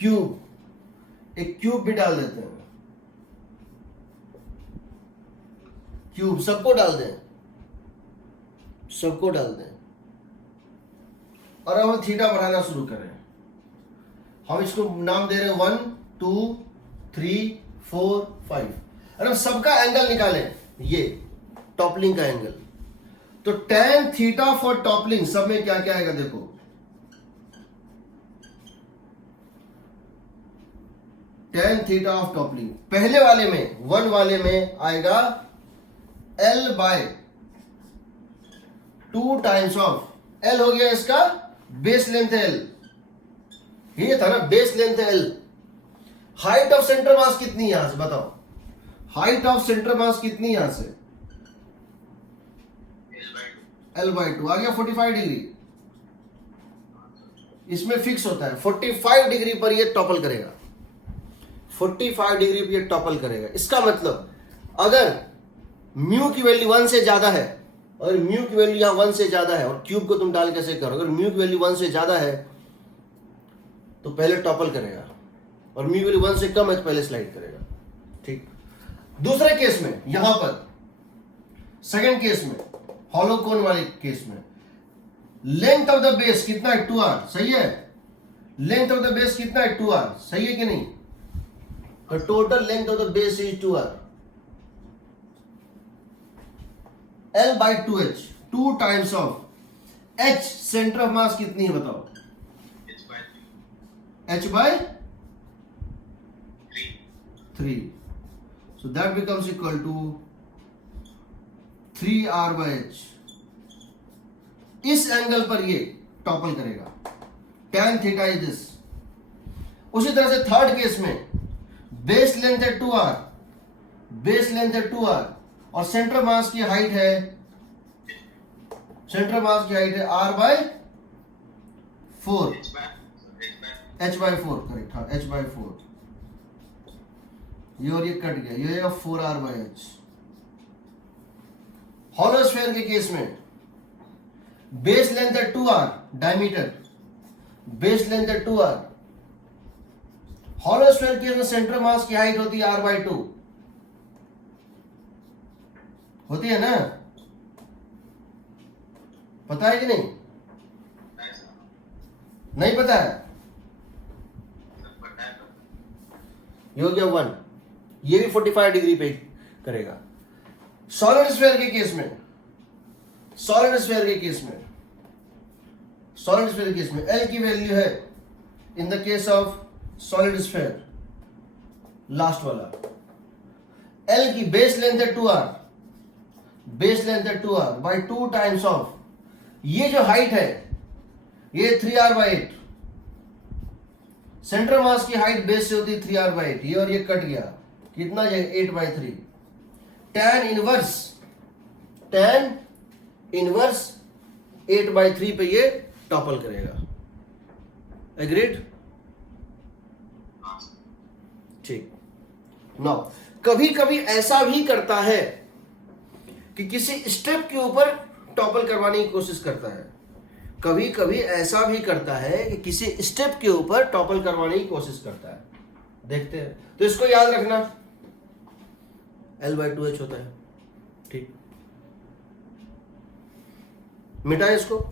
cube, एक क्यूब भी डाल देते हैं, क्यूब सबको डाल दें, सबको डाल दें। और अब हम थीटा बढ़ाना शुरू करें। हम इसको नाम दे रहे हैं 1 2 3 4 5। और हम सबका एंगल निकालें, ये टॉपलिंग का एंगल, तो tan थीटा फॉर टॉपलिंग सब में क्या क्या आएगा, देखो tan थीटा ऑफ टॉपलिंग पहले वाले में 1 वाले में आएगा L/2 टाइम्स ऑफ, L हो गया इसका बेस लेंथ है L, ये था ना बेस लेंथ है L। हाइट ऑफ सेंटर मास कितनी यहां से बताओ, हाइट ऑफ सेंटर मास कितनी यहां से, L/2 आ गया 45 डिग्री। इसमें फिक्स होता है 45 डिग्री पर ये टॉपल करेगा, 45 डिग्री पर ये टॉपल करेगा। इसका मतलब अगर म्यू की वैल्यू 1 से ज्यादा है, और म्यू की वैल्यू यहां 1 से ज्यादा है, और क्यूब को तुम डाल कैसे करो, अगर म्यू की वैल्यू 1 से ज्यादा है तो पहले टॉपल करेगा, और म्यू की वैल्यू 1 से कम है तो पहले स्लाइड करेगा। ठीक। दूसरे केस में यहां पर सेकंड केस में, हॉलो कोन वाले केस में, लेंथ ऑफ द बेस कितना है 2r, सही है, लेंथ ऑफ द बेस कितना है 2r, सही है कि नहीं, तो total length of the base is 2r, L/2H 2 times of H centre of मास कितनी है बताओ, H/3, so that becomes equal to 3r/h। इस एंगल पर ये टॉपल करेगा, tan थीटा इज दिस। उसी तरह से थर्ड केस में बेस लेंथ है 2r, बेस लेंथ है 2r, और सेंटर मास की हाइट है, सेंटर मास की हाइट है r/4, 4 H by h by 4 correct, हाँ h by 4, ये और ये कट गया, ये होगा 4r by h। Hollow sphere के केस में बेस लेंथ है 2r, डायमीटर बेस लेंथ है 2r। हॉलो स्फीयर के केस में सेंटर मास की हाइट होती है r by 2, होती है ना, पता है कि नहीं? नहीं पता है? ये हो गया 1, ये भी 45 डिग्री पे करेगा। सॉलिड स्फीयर के केस में, सॉलिड स्फीयर के केस में, सॉलिड स्फीयर के केस में L की वैल्यू है in the case of solid sphere, last वाला L की बेस लेंथ है 2r, बेस लेंथ है 2r बाई 2 टाइम्स ऑफ ये जो हाइट है ये 3r by 8। सेंट्रल मास की हाइट बेस से होती है 3r by 8, ये और ये कट गया, कितना जाएगा 8 by 3। tan इनवर्स 8 by 3 पे ये टॉपल करेगा। एग्रीड? ठीक। नाउ कभी कभी ऐसा भी करता है कि किसी स्टेप के ऊपर टॉपल करवाने की कोशिश करता है, कभी कभी ऐसा भी करता है कि किसी स्टेप के ऊपर टॉपल करवाने की कोशिश करता है। देखते हैं, तो इसको याद रखना, L/2h होता है। ठीक, मिटाएं इसको।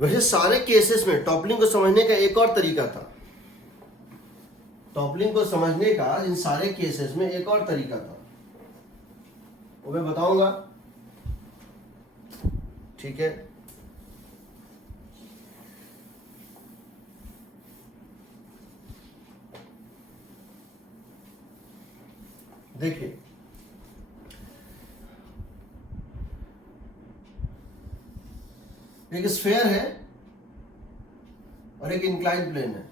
वैसे सारे केसेस में टॉपलिंग को समझने का एक और तरीका था, टॉपलिंग को समझने का इन सारे केसेस में एक और तरीका था, वो मैं बताऊंगा। ठीक है, देखिए एक स्फीयर है और एक इंक्लाइंड प्लेन है,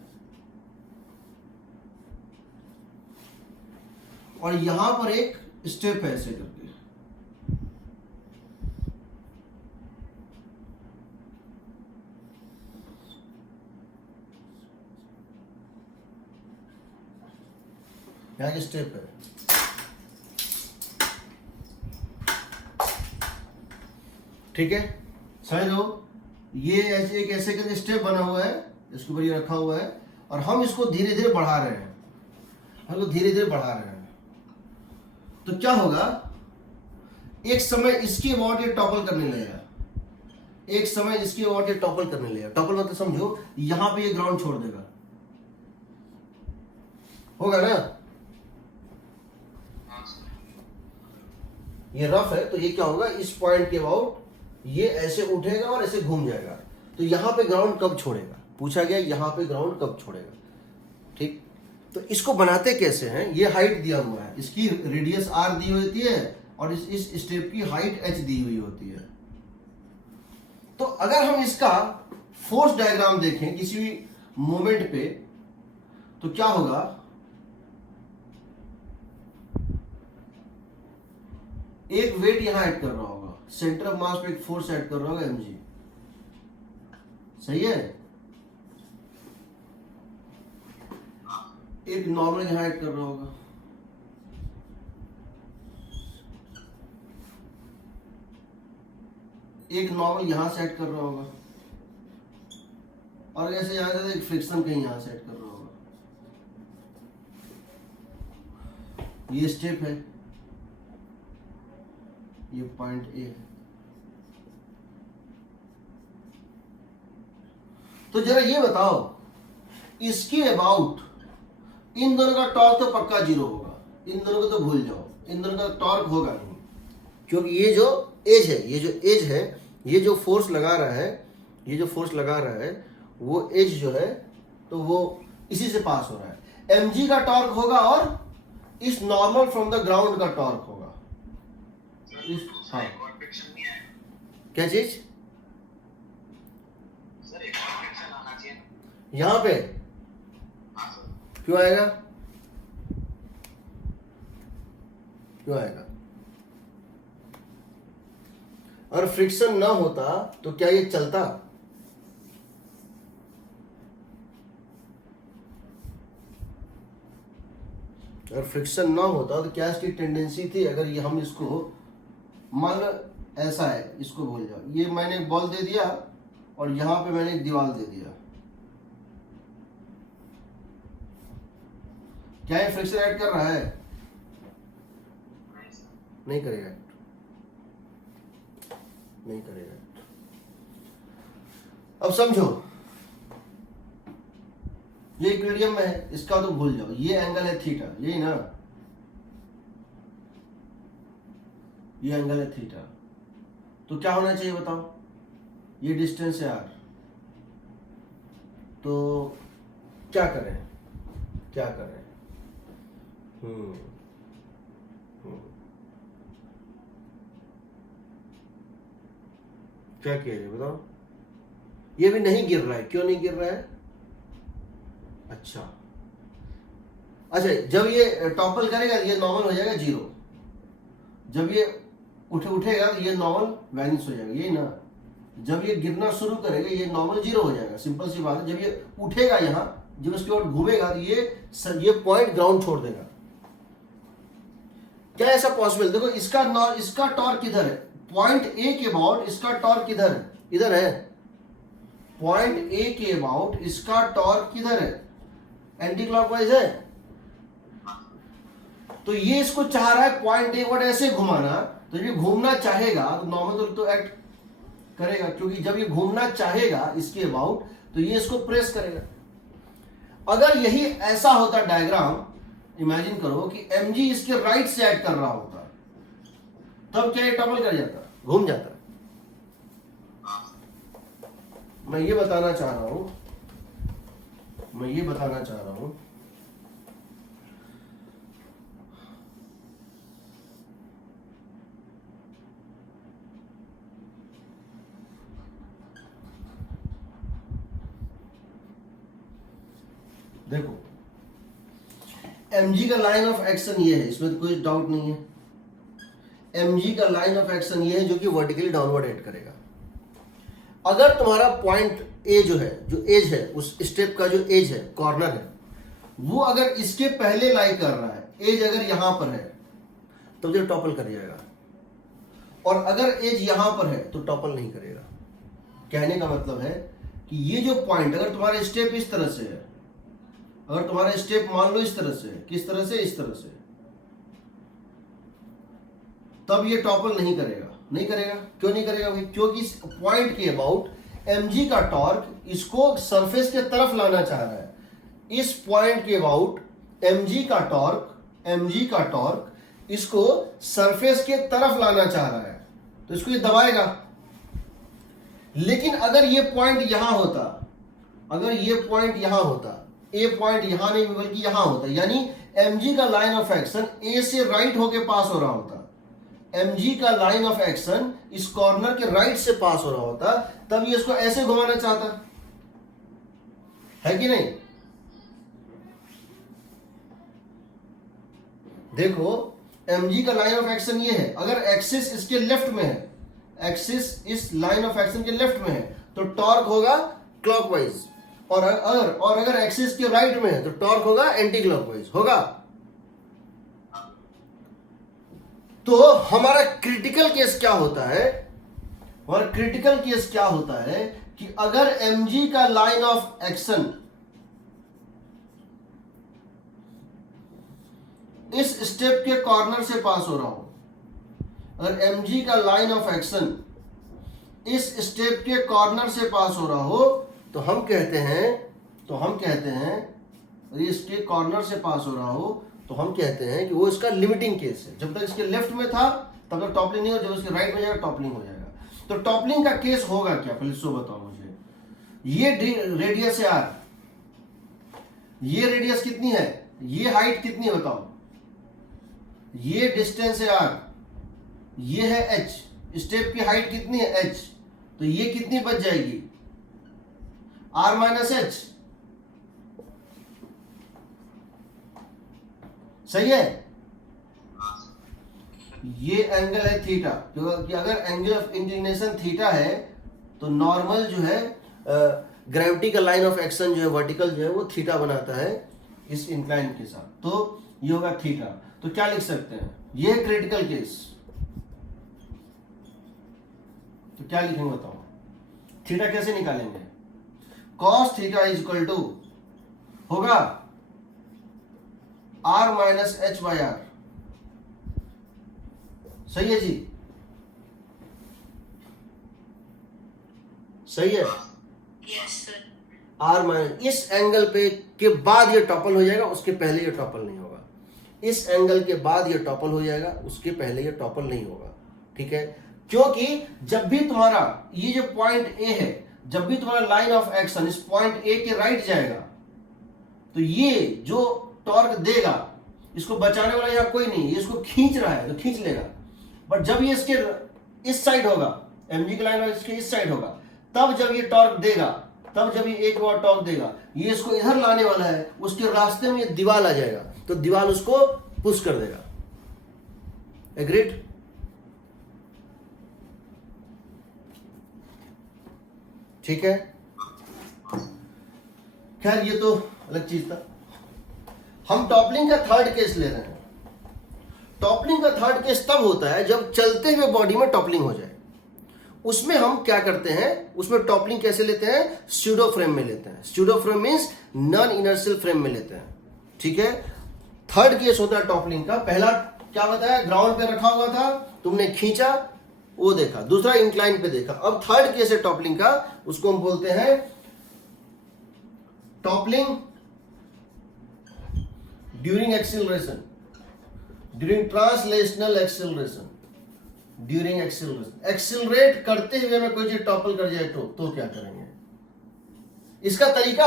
और यहां पर एक स्टेप है ऐसे करके, यहां की स्टेप है। ठीक है, समझ लो, ये ऐसे एक ऐसे करके स्टेप बना हुआ है, इसके ऊपर ये रखा हुआ है, और हम इसको धीरे धीरे बढ़ा रहे हैं, हम इसको धीरे धीरे बढ़ा रहे हैं। तो क्या होगा, एक समय इसके अबाउट ये टॉपल करने लगेगा, एक समय इसके अबाउट ये टॉपल करने लगेगा। टॉपल मतलब समझो, यहां पे ये ग्राउंड छोड़ देगा, होगा ना? ये रफ है, तो ये क्या होगा, इस पॉइंट के अबाउट ये ऐसे उठेगा और ऐसे घूम जाएगा। तो यहां पे ग्राउंड कब छोड़ेगा, पूछा गया यहां पे ग्राउंड कब छोड़ेगा। ठीक, तो इसको बनाते कैसे हैं, ये हाइट दिया हुआ है, इसकी रेडियस r दी हुई होती है और इस स्टेप की हाइट h दी हुई होती है। तो अगर हम इसका फोर्स डायग्राम देखें किसी भी मोमेंट पे, तो क्या होगा, एक वेट यहां ऐड कर रहा होगा, सेंटर ऑफ मास पे एक फोर्स ऐड कर रहा होगा mg, सही है? एक नॉर्मल यहां ऐड कर रहा होगा, एक नॉर्मल यहां से ऐड कर रहा होगा, और ऐसे यहां से एक फ्रिक्शन कहीं यहां से ऐड कर रहा होगा। ये स्टेप है, ये पॉइंट ए है। तो जरा ये बताओ, इसके अबाउट इन दोनों का टॉर्क तो पक्का 0 होगा, इन दोनों को तो भूल जाओ, इन दोनों का टॉर्क होगा नहीं, क्योंकि ये जो एज है, ये जो एज है, ये जो फोर्स लगा रहा है, ये जो फोर्स लगा रहा है वो एज जो है तो वो इसी से पास हो रहा है। mg का टॉर्क होगा और इस नॉर्मल फ्रॉम द ग्राउंड का टॉर्क होगा। हाँ, एक और फ्रिक्शन नहीं आएगा क्या चीज सर, एक और फ्रिक्शन आना चाहिए। यहां पे हाँ सर, क्यों आएगा, क्यों आएगा? अगर फ्रिक्शन ना होता तो क्या ये चलता? अगर फ्रिक्शन ना होता तो क्या इसकी टेंडेंसी थी, अगर ये हम इसको मान लो ऐसा है, इसको बोल जाओ, ये मैंने एक बॉल दे दिया और यहां पे मैंने एक दीवार दे दिया, क्या ये फ्रिक्शन ऐड कर रहा है? नहीं सर, नहीं करेगा, नहीं करेगा। अब समझो, ये इक्विलिब्रियम में है, इसका तो भूल जाओ, ये एंगल है थीटा, यही ना, ये एंगल है थीटा, तो क्या होना चाहिए बताओ? ये डिस्टेंस है आर, तो क्या करें, क्या करें? क्या किया जाए बताओ? ये भी नहीं गिर रहा है, क्यों नहीं गिर रहा है? अच्छा, जब ये टॉपल करेगा ये नॉर्मल हो जाएगा 0, जब ये उठेगा तो ये नॉर्मल वैनिश हो जाएगा, यही ना। जब ये गिरना शुरू करेगा ये नॉर्मल 0 हो जाएगा, सिंपल सी बात है। जब ये उठेगा यहाँ, जब इसके ओर घूमेगा तो ये पॉइंट ग्राउंड छोड़ देगा। क्या ऐसा पॉसिबल? देखो इसका टॉर्क किधर है? पॉइंट ए के अबाउट इसका टॉर्क किधर है? इधर है। पॉइंट ए के अबाउट इसका टॉर्क किधर है? एंटी क्लॉकवाइज है। तो ये इसको चाह रहा है पॉइंट ए को ऐसे घुमाना, तो ये घूमना चाहेगा तो नॉर्मल तो एक्ट करेगा, क्योंकि जब ये घूमना चाहेगा इसके अबाउट तो ये इसको प्रेस करेगा। अगर यही ऐसा होता डायग्राम, इमेजिन करो कि mg इसके राइट से ऐड कर रहा होता, तब क्या ये टॉपल कर जाता, घूम जाता। मैं ये बताना चाह रहा हूं, देखो mg का लाइन ऑफ एक्शन ये है, इसमें तो कोई डाउट नहीं है। mg का लाइन ऑफ एक्शन ये है जो कि वर्टिकली डाउनवर्ड हेड करेगा। अगर तुम्हारा पॉइंट ए जो है, जो एज है, उस स्टेप का जो एज है, कॉर्नर है, वो अगर इसके पहले लाई कर रहा है, एज अगर यहां पर है तो जो टॉपल कर जाएगा, और अगर एज यहां पर है तो टॉपल नहीं करेगा। कहने का मतलब है कि ये जो पॉइंट, अगर तुम्हारा स्टेप इस तरह से है, अगर तुम्हारा स्टेप मान लो इस तरह से, किस तरह से? इस तरह से, तब ये टॉपल नहीं करेगा। नहीं करेगा, क्यों नहीं करेगा भाई? क्योंकि इस पॉइंट के अबाउट mg का टॉर्क इसको सरफेस के तरफ लाना चाह रहा है। इस पॉइंट के अबाउट mg का टॉर्क इसको सरफेस के तरफ लाना चाह रहा है, तो इसको ये दबाएगा। लेकिन अगर ये पॉइंट यहां होता, अगर ये पॉइंट यहां होता, ए पॉइंट यहां नहीं बल्कि यहां होता, यानी mg का लाइन ऑफ एक्शन ए से राइट होके पास हो रहा होता, mg का लाइन ऑफ एक्शन इस कॉर्नर के राइट से पास हो रहा होता, तब ये इसको ऐसे घुमाना चाहता है कि नहीं? देखो mg का लाइन ऑफ एक्शन ये है, अगर एक्सिस इसके लेफ्ट में है, एक्सिस इस लाइन ऑफ एक्शन के लेफ्ट में है तो टॉर्क होगा क्लॉकवाइज, और अगर एक्सिस के राइट में है तो टॉर्क होगा एंटी क्लॉकवाइज, होगा। तो हमारा क्रिटिकल केस क्या होता है? और क्रिटिकल केस क्या होता है कि अगर mg का लाइन ऑफ एक्शन इस स्टेप के कॉर्नर से पास हो रहा हो, अगर mg का लाइन ऑफ एक्शन इस स्टेप के कॉर्नर से पास हो रहा हो, तो हम कहते हैं अगर इसके कॉर्नर से पास हो रहा हो तो हम कहते हैं कि वो इसका लिमिटिंग केस है। जब तक इसके लेफ्ट में था तब तक टॉपलिंग नहीं हो, जब इसके राइट में जाएगा टॉपलिंग हो जाएगा। तो टॉपलिंग का केस होगा क्या, पहले सो बताओ मुझे। ये रेडियस है आर, ये रेडियस कितनी है, ये हाइट कितनी है बताओ, ये डिस्टेंस है आर, ये है एच, स्टेप की हाइट कितनी है एच, तो ये कितनी बच जाएगी आर माइनस एच, सही है। ये एंगल है थीटा, क्योंकि अगर एंगल ऑफ इंक्लिनेशन थीटा है तो नॉर्मल जो है ग्रेविटी का लाइन ऑफ एक्शन जो है वर्टिकल जो है वो थीटा बनाता है इस इंक्लाइन के साथ, तो ये होगा थीटा। तो क्या लिख सकते हैं, ये है क्रिटिकल केस, तो क्या लिखेंगे बताओ, थीटा कैसे निकालेंगे, cos theta is equal to होगा R minus H by R, सही है जी, सही है। Yes sir. आर माइनस इस एंगल पे के बाद ये टॉपल हो जाएगा, उसके पहले ये टॉपल नहीं होगा, इस एंगल के बाद ये टॉपल हो जाएगा, उसके पहले ये टॉपल नहीं होगा, ठीक है। क्योंकि जब भी तुम्हारा ये जो पॉइंट ए है, जब भी तुम्हारा लाइन ऑफ एक्शन इस पॉइंट ए के राइट जाएगा तो ये जो टॉर्क देगा, इसको बचाने वाला यहाँ कोई नहीं, ये इसको खींच रहा है तो खींच लेगा, बट जब ये इसके इस साइड होगा, एमजी की लाइन इसके इस साइड होगा, तब जब ये टॉर्क देगा, तब जब ये एक बार टॉर्क देगा, ये इसको इधर लाने वाला है, उसके रास्ते में ये दीवार आ जाएगा, तो दीवार उसको पुश कर देगा। एग्रीड? ठीक है, खैर ये तो अलग चीज था। हम टॉपलिंग का थर्ड केस ले रहे हैं। टॉपलिंग का थर्ड केस तब होता है जब चलते हुए बॉडी में टॉपलिंग हो जाए। उसमें हम क्या करते हैं, उसमें टॉपलिंग कैसे लेते हैं, स्यूडो फ्रेम में लेते हैं। Pseudo frame means non inertial frame में लेते हैं, ठीक है। थर्ड केस होता है टॉपलिंग का। पहला क्या बताया, ग्राउंड पे रखा हुआ था, तुमने खींचा, वो देखा, दूसरा इंक्लाइन पे देखा। अब थर्ड केस है टॉपलिंग का, उसको हम बोलते हैं toppling during acceleration, during translational acceleration, during acceleration. Accelerate करते हुए में कोई चीज टॉपल कर जाए तो क्या करेंगे। इसका तरीका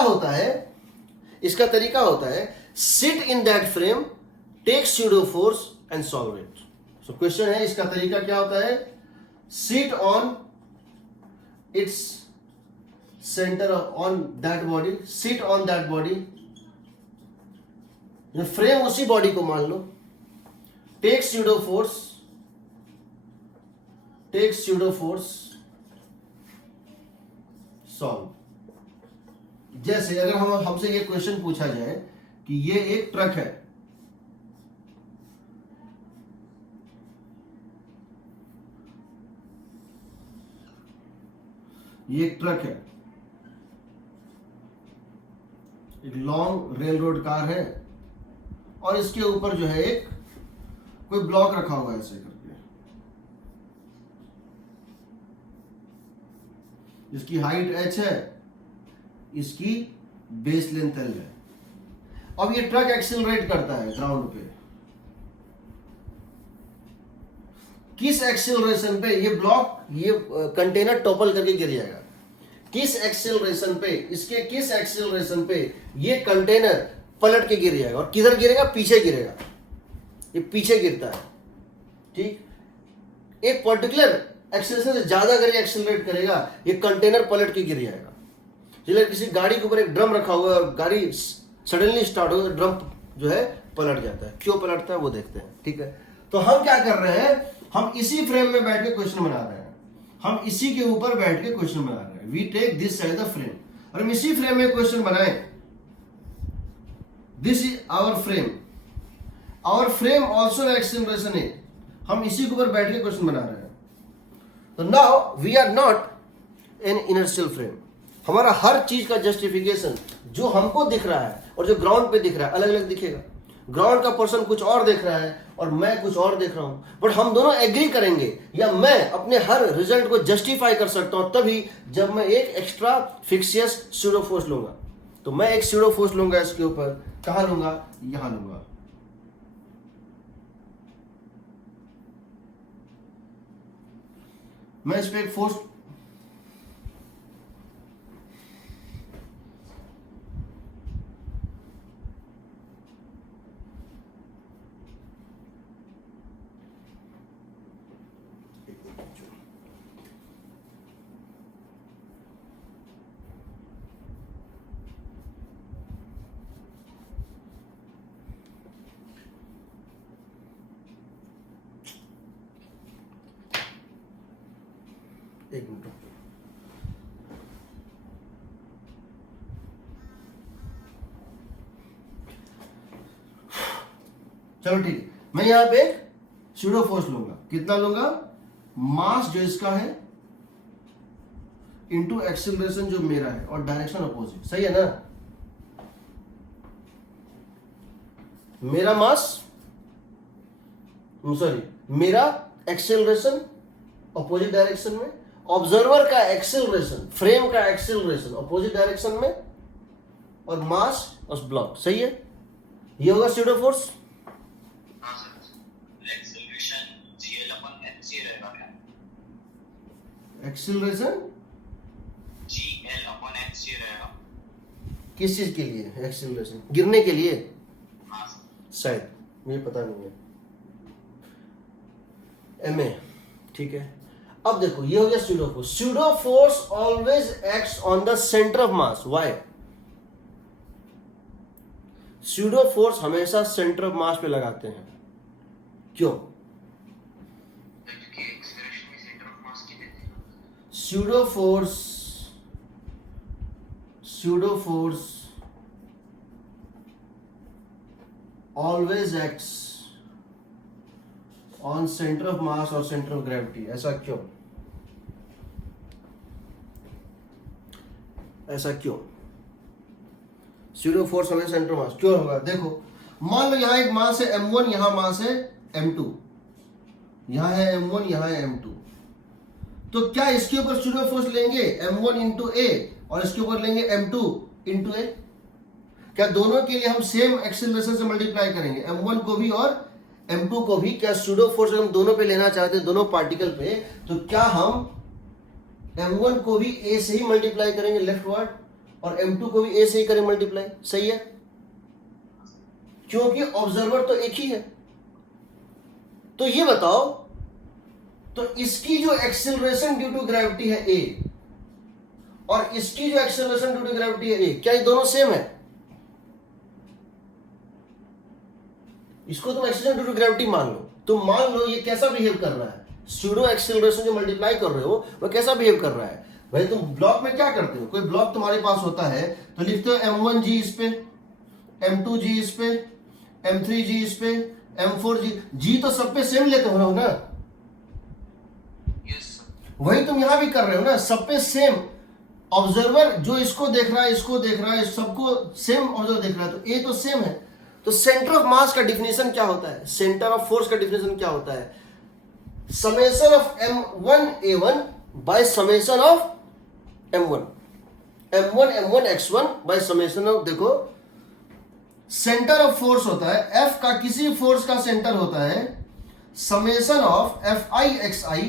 होता है sit in that frame, take pseudo force and solve it. So question है, इसका तरीका क्या होता है, sit on its center on that body, sit on that body, frame उसी बॉडी को मान लो, टेक स्यूडो फोर्स, सॉल्व। जैसे अगर हमसे ये क्वेश्चन पूछा जाए कि ये एक ट्रक है, ये एक ट्रक है, एक लॉन्ग रेल रोड कार है, और इसके ऊपर जो है एक कोई ब्लॉक रखा हुआ है ऐसे करके, इसकी हाइट h है, इसकी बेस लेंथ L है। अब ये ट्रक एक्सीलरेट करता है ग्राउंड पे, किस एक्सीलरेशन पे ये ब्लॉक, ये कंटेनर टॉपल करके गिर जाएगा, किस एक्सीलरेशन पे, इसके किस एक्सीलरेशन पे ये कंटेनर पलट के गिर जाएगा, और किधर गिरेगा, पीछे गिरेगा, ये पीछे गिरता है, ठीक। एक पर्टिकुलर एक्सीलरेशन से ज्यादा अगर ये एक्सीलरेट करेगा, ये कंटेनर पलट के गिर जाएगा। जैसे किसी गाड़ी के ऊपर एक ड्रम रखा हुआ है और गाड़ी सडनली स्टार्ट हो, ड्रम जो है पलट जाता है। क्यों पलटता है वो देखते हैं, ठीक है। तो हम क्या कर रहे हैं, हम इसी फ्रेम में बैठ के क्वेश्चन बना रहे हैं, हम इसी के ऊपर बैठ के क्वेश्चन बना रहे हैं। We take this side the frame, और हम इसी फ्रेम में क्वेश्चन बनाए। This is our frame also acceleration है, हम इसी के ऊपर बैठ के क्वेश्चन बना रहे हैं। तो now we are not an inertial frame. हमारा हर चीज का जस्टिफिकेशन जो हमको दिख रहा है और जो ग्राउंड पे दिख रहा है अलग अलग दिखेगा। ग्राउंड का पर्सन कुछ और देख रहा है और मैं कुछ और देख रहा हूं, बट हम दोनों एग्री करेंगे, या मैं अपने हर रिजल्ट को जस्टिफाई कर सकता हूं तभी जब मैं एक एक्स्ट्रा फिक्सियस स्यूडो फोर्स लूंगा। तो मैं एक स्यूडो फोर्स लूंगा इसके ऊपर, कहां लूंगा, यहां लूंगा। मैं इस पे एक फोर्स एक मिनट। चलो ठीक है, मैं यहां पे स्यूडो फोर्स लूंगा। कितना लूंगा? मास जो इसका है इंटू एक्सेलरेशन जो मेरा है और डायरेक्शन अपोजिट। सही है ना? मेरा मास, सॉरी, मेरा एक्सेलरेशन अपोजिट डायरेक्शन में, ऑब्जर्वर का एक्सेलरेशन, फ्रेम का एक्सेलरेशन अपोजिट डायरेक्शन में, और मास और ब्लॉक। सही है? ये होगा स्यूडो फोर्स। हाँ सर, एक्सेलरेशन GL/mc रहेगा क्या? एक्सेलरेशन GL/mc रहेगा। किस चीज के लिए? एक्सेलरेशन गिरने के लिए हाँ सर। शायद, मुझे पता नहीं है। MA, ठीक है। अब देखो, ये हो गया pseudo force. Pseudo force always acts on the centre of mass. Why? Pseudo force हमेशा सेंटर ऑफ मास पे लगाते हैं। क्यों? क्योंकि एक्सेलरेशन भी सेंटर ऑफ मास की देते हैं। Pseudo force always acts on centre of मास और सेंटर ऑफ ग्रेविटी। ऐसा क्यों? ऐसा क्यों? स्यूडो फोर्स हमें सेंटर मास क्यों होगा? देखो, मान लो यहां एक मास है m1, यहां मास है m2, यहां है m1, यहां है m2, तो क्या इसके ऊपर स्यूडो फोर्स लेंगे m1 इंटू ए और इसके ऊपर लेंगे m2 इंटू ए? क्या दोनों के लिए हम सेम एक्सेलरेशन से मल्टीप्लाई करेंगे, m1 को भी और m2 को भी? क्या स्यूडो फोर्स हम दोनों पे लेना चाहते हैं, दोनों पार्टिकल पे, तो क्या हम m1 को भी a से ही मल्टीप्लाई करेंगे लेफ्ट वर्ड, और m2 को भी a से ही करें मल्टीप्लाई? सही है? क्योंकि ऑब्जर्वर तो एक ही है। तो ये बताओ, तो इसकी जो एक्सेलरेशन ड्यू टू ग्रेविटी है a और इसकी जो एक्सेलरेशन ड्यू टू ग्रेविटी है a, क्या ये दोनों सेम है? इसको तुम एक्सेलरेशन ड्यू टू ग्रेविटी मान लो। तुम मान लो ये कैसा बिहेव कर रहा है, स्यूडो एक्सेलरेशन जो मल्टीप्लाई कर रहे हो वो कैसा बिहेव कर रहा है? भाई तुम ब्लॉक में क्या करते हो, कोई ब्लॉक तुम्हारे पास होता है तो लिखते हो m1 जी इस पे, m2 जी इस पे, m3 जी इस पे, m4 जी तो सब पे सेम लेते हो ना? Yes sir. वही तुम यहां भी कर रहे हो ना, सब पे सेम। ऑब्जर्वर जो इसको देख रहा है, इसको देख रहा है, सबको सेम ऑब्जर्वर देख रहा है, तो ए तो सेम है। तो सेंटर ऑफ मास का डिफिनेशन क्या होता है, सेंटर ऑफ फोर्स का डिफिनेशन क्या होता है? Summation of m1a1 by summation of m1 m1 x1 by summation of, देखो सेंटर ऑफ फोर्स होता है F का, किसी फोर्स का सेंटर होता है summation of Fi xi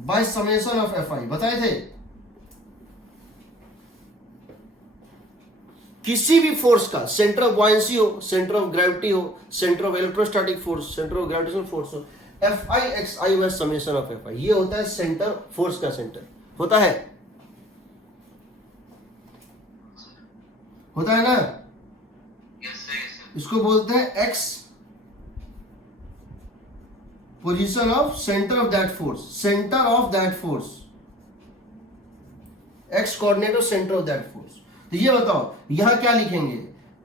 by summation of Fi। बताए थे? किसी भी फोर्स का सेंटर ऑफ बॉयंसी हो, सेंटर ऑफ ग्रेविटी हो, centre of electrostatic force, centre of gravitational force हो, Fi xi by summation of Fi, ये होता है सेंटर, फोर्स का सेंटर होता है। होता है ना? Yes sir, yes sir. इसको बोलते हैं x position of centre of that force, centre of that force, x coordinate of centre of that force. तो ये बताओ यहां क्या लिखेंगे,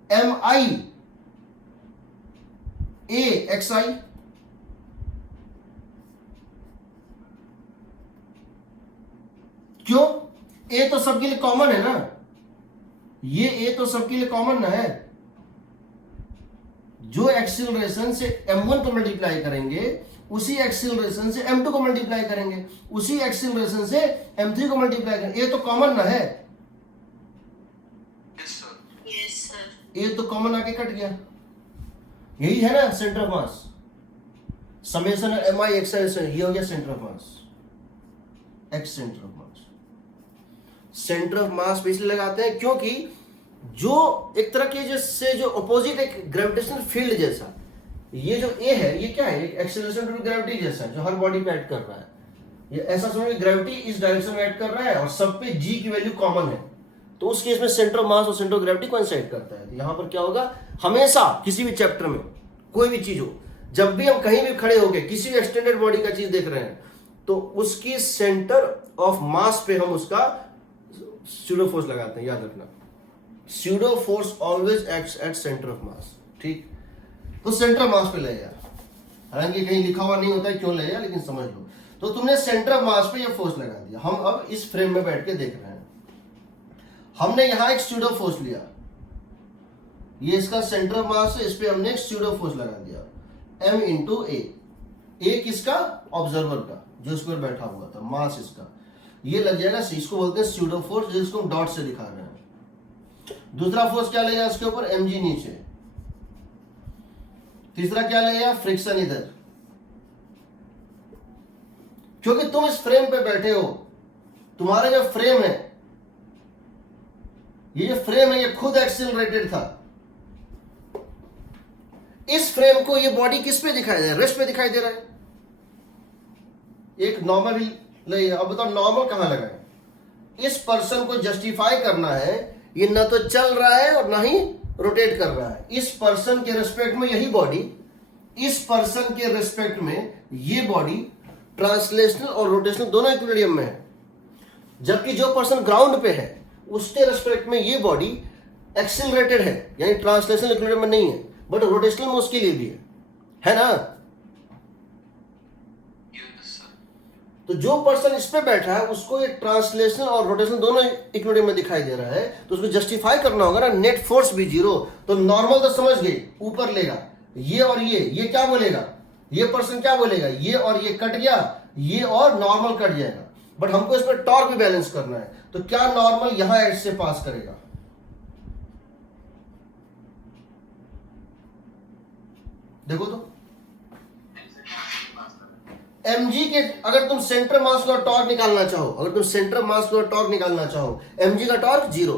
mi a xi, क्यों? a तो सबके लिए कॉमन है ना, ये a तो सबके लिए कॉमन ना है। जो एक्सीलरेशन से m1 को मल्टीप्लाई करेंगे उसी एक्सीलरेशन से m2 को मल्टीप्लाई करेंगे, उसी एक्सीलरेशन से m3 को मल्टीप्लाई करेंगे। a तो कॉमन ना है, yes sir. Yes sir. a तो कॉमन आके कट गया। यही है ना centre of mass, summation mi xi, ये हो गया centre of mass. X centre of mass. Centre of मास पे इसलिए लगाते हैं क्योंकि जो एक तरह के जैसे जो अपोजिट एक ग्रेविटेशनल फील्ड जैसा, ये जो ए है ये क्या है, एक्सेलरेशन टू ग्रेविटी जैसा जो हर बॉडी पे ऐड कर रहा है। ये ऐसा समझो ग्रेविटी इस डायरेक्शन में ऐड कर रहा है और सब पे जी की वैल्यू कॉमन है, तो उस केस में सेंटर ऑफ मास और सेंटर ऑफ ग्रेविटी कोइंसाइड करता है। तो यहां पर क्या होगा, हमेशा किसी भी चैप्टर में कोई भी चीज हो, जब भी हम कहीं भी खड़े होके किसी भी एक्सटेंडेड बॉडी का चीज देख रहे हैं तो उसकी सेंटर ऑफ मास पे हम उसका स्यूडो फोर्स लगाते हैं, याद रखना। Pseudo force always acts at centre of मास, ठीक। तो सेंटर ऑफ मास पे लगेगा, हालांकि कहीं लिखा हुआ नहीं होता है क्यों लगेगा, लेकिन समझ लो। तो तुमने सेंटर ऑफ मास पे ये फोर्स लगा दिया। हम अब इस फ्रेम में बैठ के देख रहे हैं, हमने यहां एक स्यूडो फोर्स लिया, ये इसका सेंटर ऑफ मास है, इस पे हमने एक स्यूडो फोर्स लगा दिया m इंटू ए किसका, ऑब्जर्वर का, जो इस पर बैठा हुआ था, मास इसका, ये लग जाएगा, इसको बोलते हैं स्यूडो फोर्स, जिसको हम डॉट से दिखा रहे हैं। दूसरा फोर्स क्या लगेगा इसके ऊपर, mg नीचे। तीसरा क्या लगेगा, फ्रिक्शन इधर, क्योंकि तुम इस फ्रेम पे बैठे हो, तुम्हारा जो फ्रेम है, ये जो फ्रेम है ये खुद एक्सिलरेटेड था। इस फ्रेम को ये बॉडी किस पे दिखाई दे रहा है, रेस्ट पे दिखाई दे रहा है। एक नॉर्मल ही लगेगा। अब बताओ नॉर्मल कहां लगाए। इस पर्सन को जस्टिफाई करना है, ये ना तो चल रहा है और ना ही रोटेट कर रहा है। इस पर्सन के रिस्पेक्ट में यही बॉडी, इस पर्सन के रिस्पेक्ट में ये बॉडी ट्रांसलेशनल और रोटेशनल दोनों इक्विलिब्रियम में है, जबकि जो पर्सन ग्राउंड पे है उसके रिस्पेक्ट में ये बॉडी एक्सिलरेटेड है, यानी ट्रांसलेशनल इक्विलिब्रियम में नहीं है, बट रोटेशनल में उसके लिए भी है ना। तो जो पर्सन इस पे बैठा है उसको ये ट्रांसलेशनल और रोटेशनल दोनों इक्विलिब्रियम में दिखाई दे रहा है, तो उसको जस्टिफाई करना होगा ना, नेट फोर्स भी जीरो। तो नॉर्मल तो समझ गए, ऊपर लेगा, ये और ये क्या बोलेगा, ये पर्सन क्या बोलेगा, ये और ये कट गया, ये और नॉर्मल कट जाएगा, बट हमको इस पर टॉर्क भी बैलेंस करना है। तो क्या नॉर्मल यहां एज से पास करेगा, देखो तो mg के, अगर तुम सेंटर मास का टॉर्क निकालना चाहो, अगर तुम सेंटर मास का टॉर्क निकालना चाहो, mg का टॉर्क जीरो,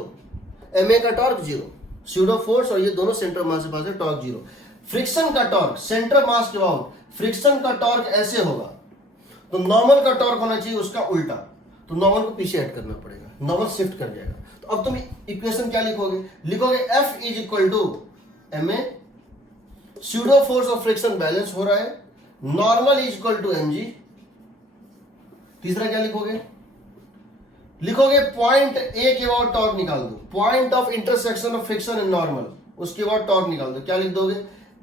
ma का टॉर्क जीरो, स्यूडो फोर्स और ये दोनों सेंटर मास के पास है, टॉर्क जीरो। फ्रिक्शन का टॉर्क सेंटर मास के बाद, फ्रिक्शन का टॉर्क ऐसे होगा, तो नॉर्मल का टॉर्क होना चाहिए उसका उल्टा, तो नॉर्मल को पीछे ऐड करना पड़ेगा, नॉर्मल शिफ्ट कर जाएगा। तो अब तुम इक्वेशन क्या लिखोगे, लिखोगे F is equal to ma, pseudo force of friction balance हो रहा है, normal is equal to mg। तीसरा क्या लिखोगे, लिखोगे पॉइंट ए के बाद टॉर्क निकाल दो, point of intersection of friction and normal, उसके बाद टॉर्क निकाल दो, क्या लिख दोगे,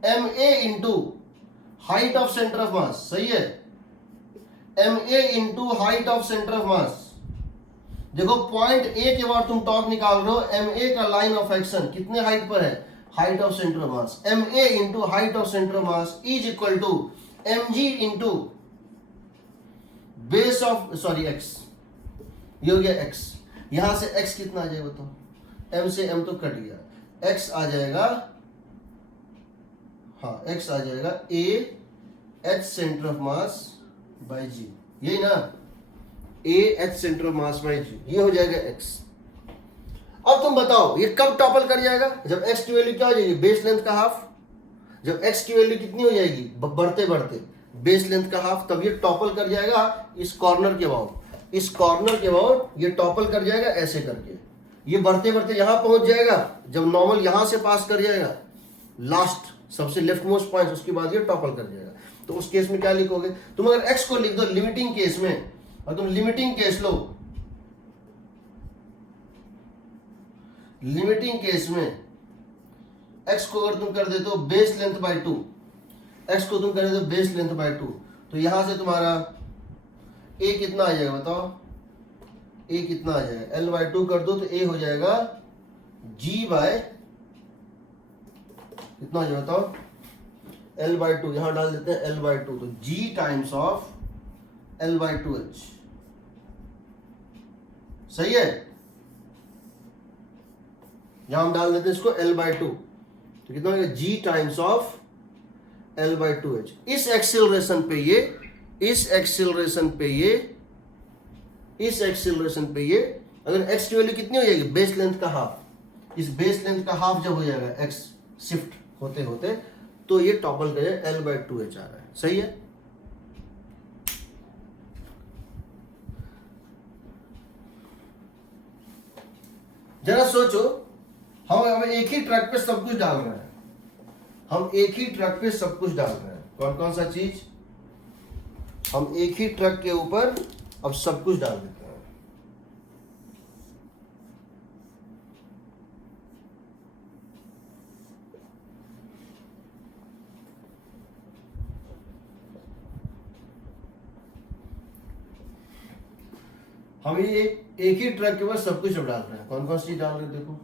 ma into height of centre of मास, सही है, ma into height of centre of मास। देखो पॉइंट ए के बाद तुम टॉर्क निकाल रहे हो, ma का लाइन ऑफ एक्शन कितने हाइट पर है, height of centre of mass, ma into height of centre of mass is equal to mg into base of x, ये हो गया x, यहां से x कितना आ जाएगा, तो m से m तो कट गया, x आ जाएगा, हाँ x आ जाएगा a h centre of mass by g, यही ना, a h centre of mass by g, ये हो जाएगा x। अब तुम बताओ ये कब टॉपल कर जाएगा, जब x की वैल्यू क्या हो जाएगी, बेस लेंथ का हाफ। जब x की वैल्यू कितनी हो जाएगी, बढ़ते बढ़ते बेस लेंथ का हाफ, तब ये टॉपल कर जाएगा इस कॉर्नर के बाद, इस कॉर्नर के बाद ये टॉपल कर जाएगा ऐसे करके, ये बढ़ते बढ़ते यहां पहुंच जाएगा, जब नॉर्मल यहां से पास कर जाएगा लास्ट सबसे लेफ्ट मोस्ट पॉइंट, उसके बाद ये टॉपल कर जाएगा। तो उस केस में क्या लिखोगे तुम, अगर x को लिख दो लिमिटिंग केस में, और तुम लिमिटिंग केस लो, लिमिटिंग केस में x को अगर तुम कर देते हो बेस लेंथ बाय 2, x को तुम कर देते हो बेस लेंथ बाय 2, तो यहां से तुम्हारा a कितना आ जाएगा बताओ, a कितना आ जाएगा, l बाय 2 कर दो तो a हो जाएगा g बाय कितना हो जाएगा बताओ, l बाय 2, यहां डाल देते हैं l बाय 2, तो g times of l by 2h, सही है। यहां हम डाल देते हैं इसको l बाय 2, तो कितना होगा g times of l by 2h। इस एक्सिलरेशन पे ये, इस एक्सिलरेशन पे ये इस एक्सेलरेशन पे ये अगर x की वैल्यू कितनी हो जाएगी, बेस लेंथ का हाफ, इस बेस लेंथ का हाफ जब हो जाएगा x शिफ्ट होते होते, तो ये टॉपल करेगा L/2h आ रहा है। सही है। जरा सोचो, हम एक ही ट्रक पे सब कुछ डाल रहे हैं, हम एक ही ट्रक पे सब कुछ डाल रहे हैं। कौन कौन सा चीज? हम एक ही ट्रक के ऊपर अब सब कुछ डाल देते हैं। हम ये एक ही ट्रक के ऊपर सब कुछ अब डाल रहे हैं। कौन कौन सी चीज डाल रहे हैं? देखो,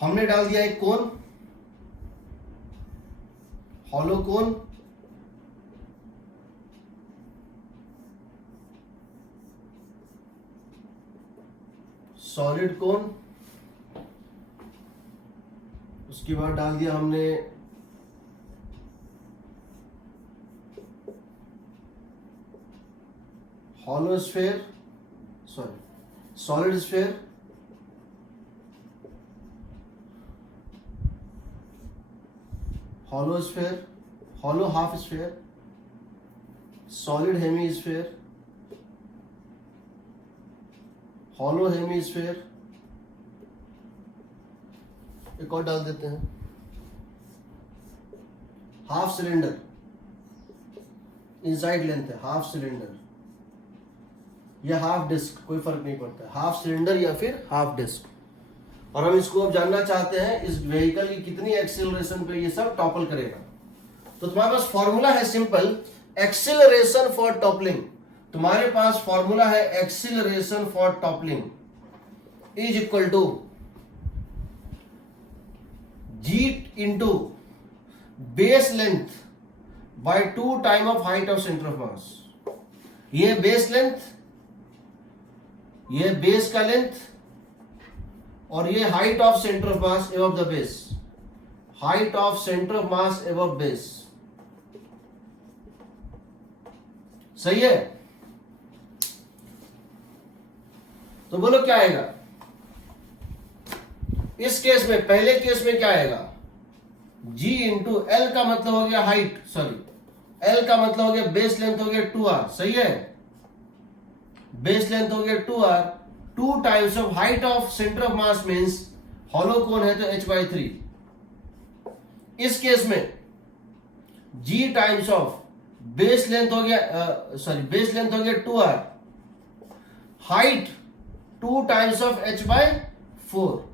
हमने डाल दिया एक कोन, हॉलो कोन, सॉलिड कोन, उसके बाद डाल दिया हमने hollow sphere, sorry solid sphere, hollow sphere, hollow half sphere, solid hemisphere, hollow hemisphere, एक और डाल देते हैं हाफ सिलेंडर, इनसाइड लेंथ है, हाफ सिलेंडर या हाफ डिस्क, कोई फर्क नहीं पड़ता, हाफ सिलेंडर या फिर हाफ डिस्क। और हम इसको अब जानना चाहते हैं इस व्हीकल की कितनी एक्सेलरेशन पे ये सब टॉपल करेगा। तो तुम्हारे पास फॉर्मूला है सिंपल, एक्सेलरेशन फॉर टॉपलिंग। तुम्हारे पास फॉर्मूला है acceleration for toppling is equal to g into base length by 2 time of height of centre of mass. ये बेस लेंथ, ये बेस का लेंथ, और ये height of centre of mass above the base, height of centre of mass above base. सही है। तो बोलो क्या आएगा इस केस में? पहले केस में क्या आएगा? g इंटू एल का मतलब हो गया हाइट, सॉरी एल का मतलब हो गया बेस लेंथ हो गया 2r। सही है, बेस लेंथ हो गया 2r, 2 times of height of centre of mass means hollow cone है तो h/3। इस केस में g times of base length हो गया बेस लेंथ हो गया 2r, height 2 times of h/4।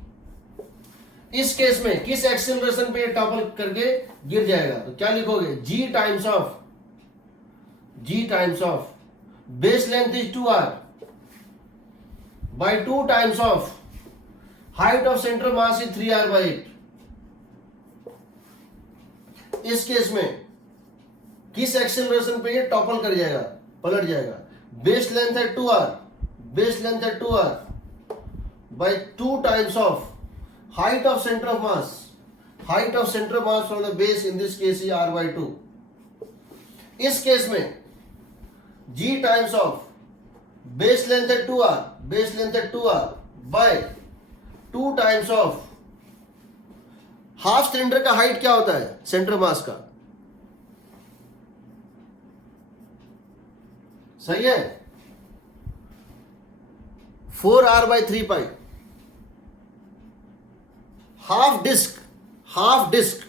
इस केस में किस एक्सेलरेशन पे ये टॉपल करके गिर जाएगा? तो क्या लिखोगे? g times of base length is 2r by 2 times of height of center of mass is 3r/8। इस केस में किस एक्सेलरेशन पे ये टॉपल कर जाएगा, पलट जाएगा? बेस लेंथ है 2r, बेस लेंथ है 2r by 2 times of height of center of mass, height of center of mass from the base in this case is r/2। इस केस में g times of base length है 2r, base length है 2r by 2 times of half cylinder का height क्या होता है centre mass का? सही है, 4r/3π। हाफ डिस्क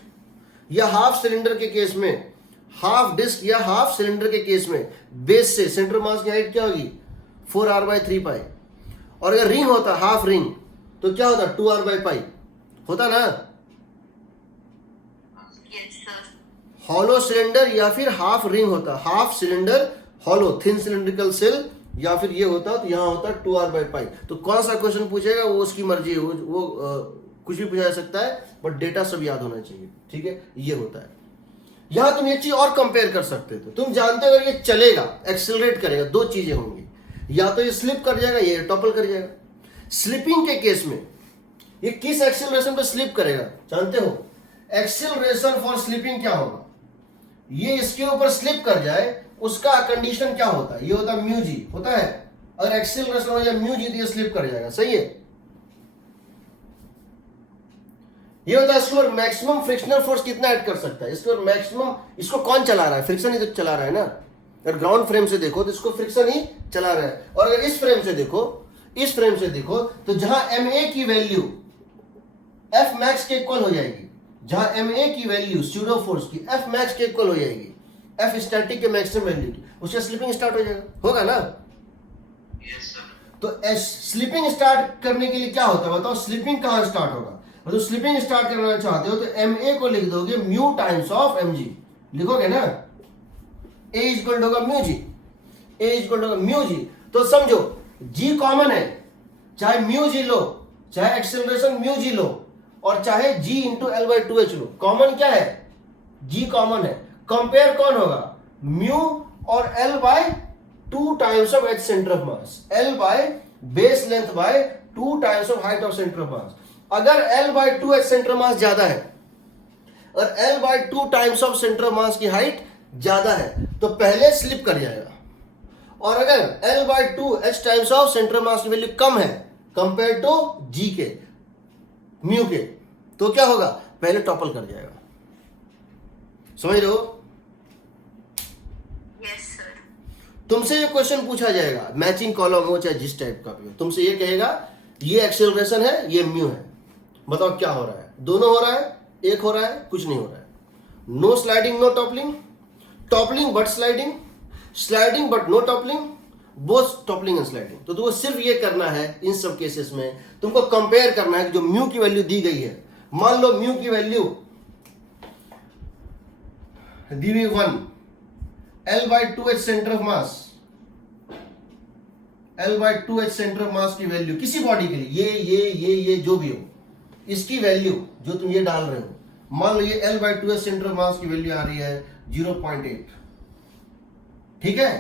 या हाफ सिलेंडर के केस में, हाफ डिस्क या हाफ सिलेंडर के केस में बेस से सेंटर मास की हाइट क्या होगी? 4r/3π। और अगर रिंग होता, हाफ रिंग, तो क्या होता? 2r/π होता ना। Yes sir. हॉलो सिलेंडर या फिर हाफ रिंग होता, half cylinder hollow thin cylindrical shell, या फिर ये होता तो यहां होता 2r/π। तो कौन सा क्वेश्चन पूछेगा वो उसकी मर्जी है, वो कुछ भी पूछा जा सकता है, बट डेटा सब याद होना चाहिए। ठीक है, ये होता है। यहां तुम एक चीज और कंपेयर कर सकते थे, तुम जानते हो अगर ये चलेगा, एक्सेलरेट करेगा, दो चीजें होंगी, या तो ये स्लिप कर जाएगा, ये टॉपल कर जाएगा। स्लिपिंग के केस में ये किस एक्सेलरेशन पे स्लिप करेगा जानते हो? एक्सेलरेशन फॉर स्लिपिंग क्या होगा? ये इसके ऊपर स्लिप कर जाए, उसका कंडीशन क्या होता है, ये होता है म्यू जी होता है। अगर एक्सेलरेशन हो जाए म्यू जी तो ये स्लिप कर जाएगा, सही है। ये होता है इसके ऊपर मैक्सिमम फ्रिक्शनल फोर्स कितना ऐड कर सकता है, इसके ऊपर मैक्सिमम, इसको कौन चला रहा है, फ्रिक्शन ही तो चला रहा है ना। अगर ग्राउंड फ्रेम से देखो तो इसको फ्रिक्शन ही चला रहा है, और अगर इस फ्रेम से देखो, इस फ्रेम से देखो तो जहां MA की वैल्यू F मैक्स के इक्वल हो जाएगी, जहां MA की वैल्यू स्यूडो फोर्स की F मैक्स के इक्वल हो जाएगी, F स्टैटिक के मैक्सिमम वैल्यू की, उससे स्लिपिंग स्टार्ट हो जाएगा, होगा ना। Yes, sir. तो स्लिपिंग स्टार्ट करने के लिए क्या होता है बताओ, स्लिपिंग कहां स्टार्ट होगा। तो स्लिपिंग स्टार्ट करना चाहते हो तो MA को लिख दोगे म्यू टाइम्स ऑफ mg, लिखोगे ना, A इक्वल होगा म्यू जी, A इक्वल होगा म्यू जी। तो समझो G कॉमन है, चाहे म्यू जी लो, चाहे एक्सेलरेशन म्यू जी लो, और चाहे G इंटू L/2h लो, कॉमन क्या है, G कॉमन है। कंपेयर कौन होगा, म्यू और L/2 times of h centre of mass, L by base length by 2 times of height of centre of मास। अगर L/2 h सेंटर ऑफ मास ज्यादा है और L/2 times of centre of मास की height ज्यादा है तो पहले स्लिप कर जाएगा, और अगर L/2 h times of centre of मास की वैल्यू कम है कंपेयर टू G के, म्यू के, तो क्या होगा, पहले टॉपल कर जाएगा। समझ रहे हो। Yes sir. तुमसे ये क्वेश्चन पूछा जाएगा, मैचिंग कॉलम हो चाहे जिस टाइप का भी हो, तुमसे ये कहेगा ये एक्सेलरेशन है, ये म्यू है, बताओ क्या हो रहा है, दोनों हो रहा है, एक हो रहा है, कुछ नहीं हो रहा है। No sliding no toppling, toppling but sliding, sliding but no toppling, both toppling and sliding. तो तुमको सिर्फ ये करना है इन सब केसेस में, तुमको कंपेयर करना है कि जो म्यू की वैल्यू दी गई है, मान लो म्यू की वैल्यू दी हुई 1, L/2h centre of mass, L/2h centre of मास की वैल्यू किसी बॉडी के लिए, ये जो भी हो, इसकी वैल्यू जो तुम ये डाल रहे हो, मान लो ये L/2h सेंटर ऑफ मास की वैल्यू आ रही है 0.8, ठीक है,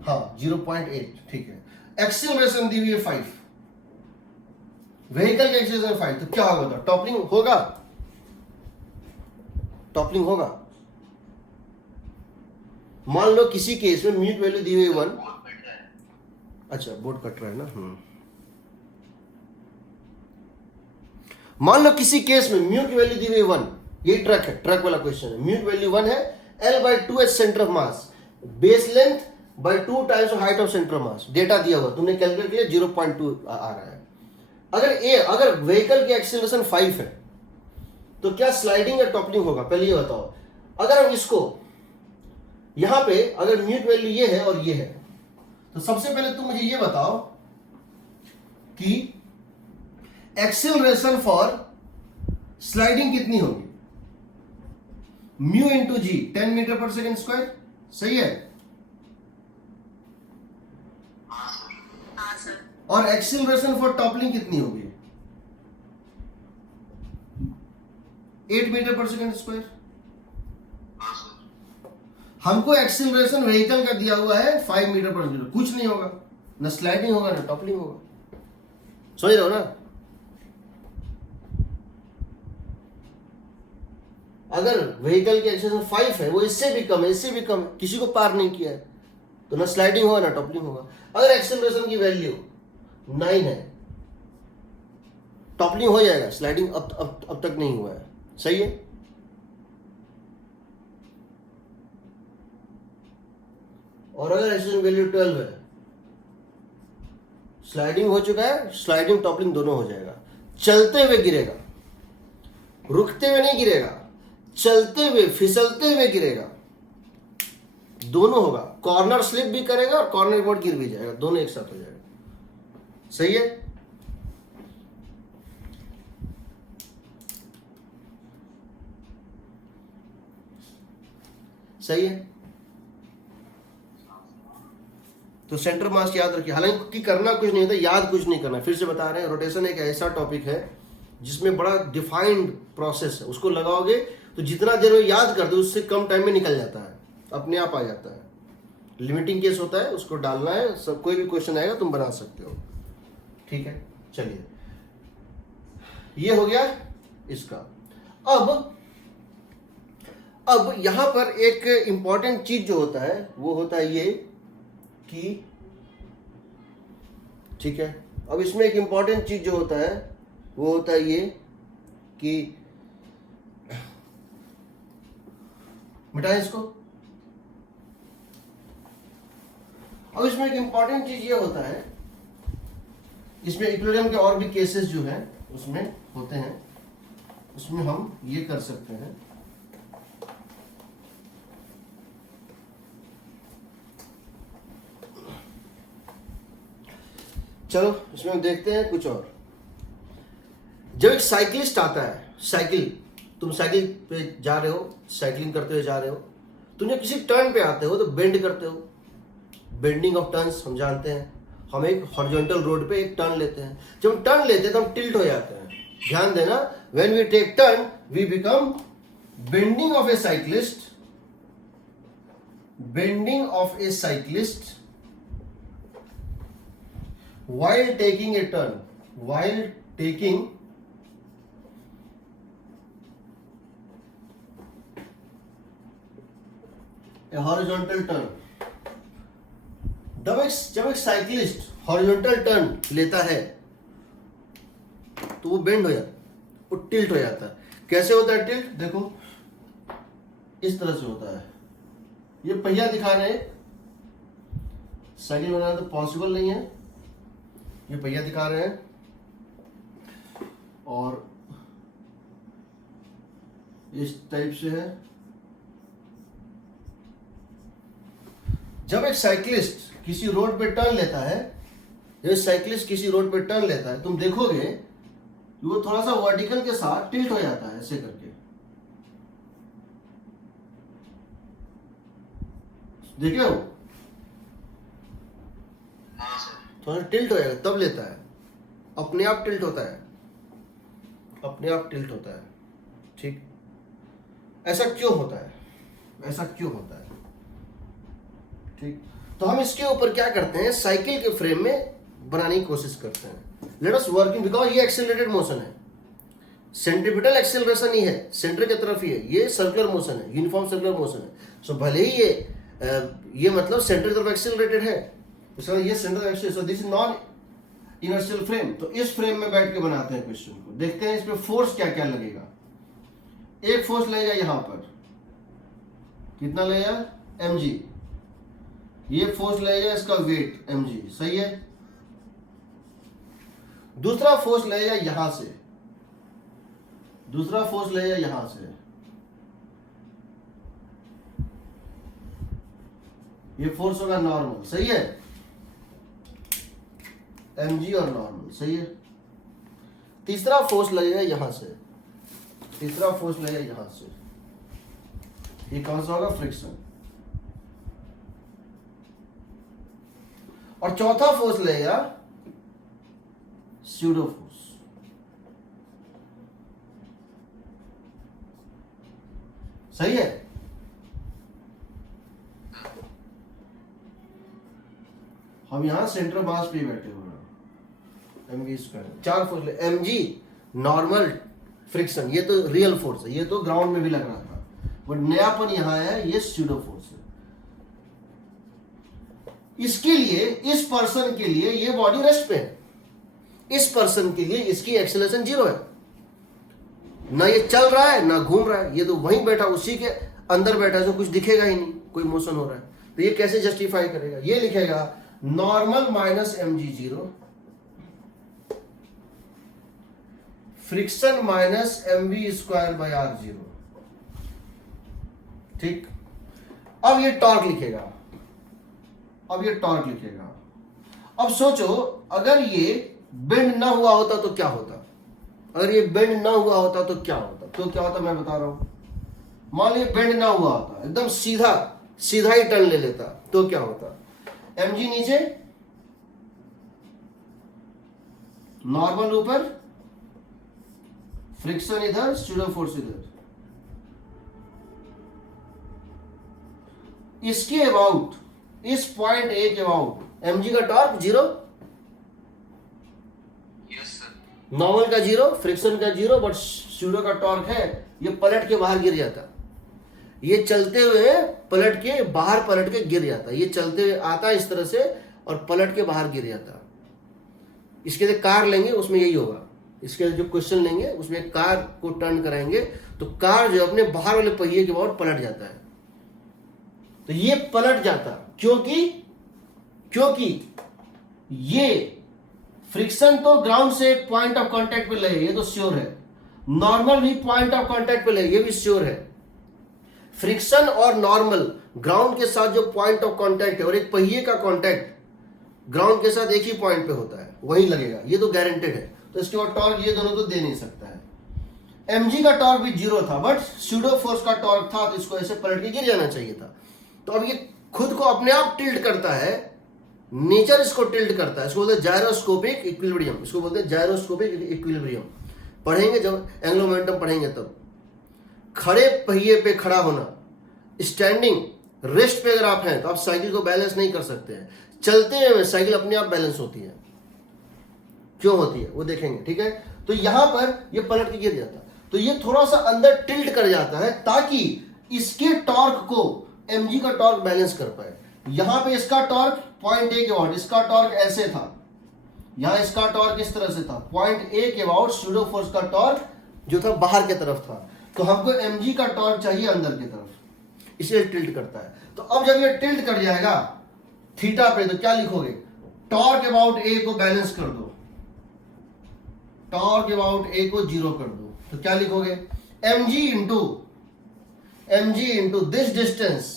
हाँ 0.8, ठीक है। एक्सेलरेशन दी हुई है 5, व्हीकल का एक्सेलरेशन 5, तो क्या होगा, टॉपलिंग होगा, टॉपलिंग होगा। मान लो किसी केस में म्यू की वैल्यू दी हुई 1, अच्छा बोर्ड कट रहा है ना, मान लो किसी केस में म्यू की वैल्यू दी हुई 1, ये ट्रक है, ट्रक वाला क्वेश्चन है, म्यू की वैल्यू 1 है, L/2h centre of mass, base length by 2 times of height of centre of mass, data दिया हुआ तुमने कैलकुलेट किया 0.2 आ रहा है। अगर व्हीकल की एक्सेलरेशन 5 है तो क्या स्लाइडिंग या टॉपलिंग होगा, पहले ये बताओ। अगर हम इसको यहां पे अगर म्यू की वैल्यू ये है और ये है, तो सबसे पहले तुम मुझे ये बताओ कि एक्सेलरेशन फॉर स्लाइडिंग कितनी होगी, म्यू इंटू जी 10 मीटर पर सेकेंड स्क्वायर, सही है। हाँ सर। और एक्सेलरेशन फॉर टॉपलिंग कितनी होगी, 8 मीटर पर सेकेंड स्क्वायर। हमको एक्सेलरेशन व्हीकल का दिया हुआ है 5 मीटर पर सेकेंड, कुछ नहीं होगा, ना स्लाइडिंग होगा ना टॉपलिंग होगा, समझ रहे हो ना। अगर व्हीकल की एक्सेलरेशन 5 है, वो इससे भी कम है, इससे भी कम है, किसी को पार नहीं किया है, तो ना स्लाइडिंग होगा ना टॉपलिंग होगा। अगर एक्सेलरेशन की वैल्यू 9 है, टॉपलिंग हो जाएगा, स्लाइडिंग अब तक नहीं हुआ है, सही है। और अगर एक्सेलरेशन वैल्यू 12 है, स्लाइडिंग हो चुका है, स्लाइडिंग टॉपलिंग दोनों हो जाएगा। चलते हुए गिरेगा, रुकते हुए नहीं गिरेगा, चलते हुए फिसलते हुए गिरेगा, दोनों होगा। कॉर्नर स्लिप भी करेगा और कॉर्नर बोर्ड गिर भी जाएगा, दोनों एक साथ हो जाएगा, सही है। सही है। तो सेंटर मास याद रखिए, हालांकि करना कुछ नहीं होता, याद कुछ नहीं करना, फिर से बता रहे हैं, रोटेशन एक ऐसा टॉपिक है जिसमें बड़ा डिफाइंड प्रोसेस है, उसको लगाओगे तो जितना देर वो याद करते हो उससे कम टाइम में निकल जाता है, अपने आप आ जाता है। लिमिटिंग केस होता है, उसको डालना है, सब कोई भी क्वेश्चन आएगा तुम बना सकते हो, ठीक है। चलिए ये हो गया इसका। अब यहां पर एक इंपॉर्टेंट चीज जो होता है वो होता है ये कि, ठीक है, अब इसमें एक इंपॉर्टेंट चीज जो होता है वो होता है ये कि, मिटाएं इसको। अब इसमें एक इंपॉर्टेंट चीज ये होता है, इसमें इक्विलिब्रियम के और भी केसेस जो हैं उसमें होते हैं, उसमें हम ये कर सकते हैं। चलो इसमें देखते हैं कुछ और। जब एक साइकिलिस्ट आता है, तुम साइकिल पे जा रहे हो, साइकिलिंग करते हुए जा रहे हो, तुम जब किसी टर्न पे आते हो तो बेंड करते हो, बेंडिंग ऑफ टर्न्स हम जानते हैं। हम एक हॉरिजॉन्टल रोड पे एक टर्न लेते हैं, जब हम टर्न लेते हैं तो हम टिल्ट हो जाते हैं। ध्यान देना, when we take turn we become bending of a cyclist, bending of a cyclist while taking a turn, while taking a horizontal turn। जब एक साइक्लिस्ट हॉरिजॉन्टल टर्न लेता है तो वो बेंड हो जाता है, वो टिल्ट हो जाता है। कैसे होता है टिल्ट? देखो इस तरह से होता है। ये पहिया दिखा रहे हैं, साइकिल बनाना तो पॉसिबल नहीं है। ये पहिया दिखा रहे हैं और इस टाइप से है। जब एक साइक्लिस्ट किसी रोड पे टर्न लेता है, तुम देखोगे कि वो थोड़ा सा वर्टिकल के साथ टिल्ट हो जाता है, ऐसे करके। देखे हो? हाँ सर। थोड़ा टिल्ट हो जाएगा तब लेता है, अपने आप टिल्ट होता है, ठीक। ऐसा क्यों होता है? ठीक। तो हम इसके ऊपर क्या करते हैं, साइकिल के फ्रेम में बनाने की कोशिश करते हैं। लेट अस वर्किंग, बिकॉज ये एक्सेलरेटेड मोशन है, सेंट्रीपिटल एक्सेलरेशन ही है, सेंटर की तरफ ही है। ये सर्कुलर मोशन है, यूनिफॉर्म सर्कुलर मोशन है। सो भले ही ये मतलब सेंटर की तरफ एक्सेलरेटेड है, तो ये centre axle, so this is non inertial frame. तो इस फ्रेम में बैठ के बनाते हैं क्वेश्चन को। देखते हैं इसमें फोर्स क्या क्या लगेगा। एक फोर्स लगेगा यहां पर, कितना लगेगा? mg। ये फोर्स लगेगा, इसका वेट mg, सही है। दूसरा फोर्स लगेगा यहां से, ये फोर्स होगा नॉर्मल, सही है, mg और नॉर्मल, सही है। तीसरा फोर्स लगेगा यहां से, ये कौन सा होगा? फ्रिक्शन। और चौथा फोर्स लगेगा स्यूडो फोर्स। सही है। हम यहां सेंटर मास पे बैठे हुए हैं, mv स्क्वायर। चार फोर्स ले, mg नॉर्मल, फ्रिक्शन, ये तो रियल फोर्स है, ये तो ग्राउंड में भी लग रहा था, बट नयापन यहां है, ये स्यूडो फोर्स है। इसके लिए, इस पर्सन के लिए ये बॉडी रेस्ट पे है, इस पर्सन के लिए इसकी एक्सेलरेशन 0 है, ना ये चल रहा है ना घूम रहा है, ये तो वहीं बैठा, उसी के अंदर बैठा है, जो कुछ दिखेगा ही नहीं, कोई मोशन हो रहा है। तो ये कैसे जस्टिफाई करेगा? ये लिखेगा normal minus mg 0, friction minus mv square by r 0, ठीक। अब ये टॉर्क लिखेगा, अब सोचो अगर ये बेंड ना हुआ होता तो क्या होता? तो क्या होता मैं बता रहा हूं। मान लीजिए बेंड ना हुआ होता, एकदम सीधा ही टर्न ले लेता, तो क्या होता? mg नीचे, नॉर्मल ऊपर, फ्रिक्शन इधर, स्यूडो फोर्स इधर। इसके अबाउट, इस पॉइंट ए के अबाउट mg का टॉर्क 0, यस सर। नॉर्मल का 0, फ्रिक्शन का 0, बट स्यूडो का टॉर्क है, ये पलट के बाहर गिर जाता। ये चलते हुए पलट के बाहर पलट के गिर जाता है, ये चलते हुए आता है इस तरह से और पलट के बाहर गिर जाता है। इसके लिए कार लेंगे उसमें यही होगा, इसके जो क्वेश्चन लेंगे उसमें कार को टर्न कराएंगे तो कार जो अपने बाहर वाले पहिए के बाद पलट जाता है। तो ये पलट जाता क्योंकि ये फ्रिक्शन तो ग्राउंड से पॉइंट ऑफ कांटेक्ट पे लगे, ये तो श्योर है। नॉर्मल भी पॉइंट ऑफ कांटेक्ट पे लगे, ये भी श्योर है। फ्रिक्शन और नॉर्मल ग्राउंड के साथ जो पॉइंट ऑफ कांटेक्ट है और एक पहिए का कांटेक्ट ग्राउंड के साथ एक ही पॉइंट पे होता है, वही लगेगा, ये तो गारंटेड है। तो इसके बाद टॉर्क ये दोनों तो दे नहीं सकता है। mg का टॉर्क भी 0 था, बट स्यूडो फोर्स का टॉर्क था, तो इसको ऐसे पलट के गिर जाना चाहिए था। तो अब ये खुद को अपने आप टिल्ट करता है, नेचर इसको टिल्ट करता है। इसको बोलते हैं जायरोस्कोपिक इक्विलिब्रियम, इसको बोलते हैं जायरोस्कोपिक इक्विलिब्रियम। पढ़ेंगे जब एंग्लो मोमेंटम पढ़ेंगे तब। खड़े पहिए पे खड़ा होना, स्टैंडिंग रेस्ट पे अगर आप हैं तो आप साइकिल को बैलेंस नहीं कर सकते हैं। चलते हुए साइकिल अपने आप बैलेंस होती है, क्यों होती है वो देखेंगे, ठीक है। तो यहां पर ये पलट के गिर जाता है, तो ये थोड़ा सा अंदर टिल्ट कर जाता है ताकि इसके टॉर्क को mg का टॉर्क बैलेंस कर पाए। यहां पे इसका टॉर्क पॉइंट ए के अबाउट, इसका टॉर्क ऐसे था, यहां इसका टॉर्क इस तरह से था, पॉइंट ए के अबाउट स्यूडो फोर्स का टॉर्क जो था बाहर की तरफ था। तो हमको mg का टॉर्क चाहिए अंदर की तरफ, इसलिए टिल्ट करता है। तो अब जब ये टिल्ट कर जाएगा थीटा पे, तो क्या लिखोगे, टॉर्क अबाउट ए को बैलेंस कर दो, टॉर्क अबाउट ए को 0 कर दो। तो क्या लिखोगे, mg इंटू दिस डिस्टेंस,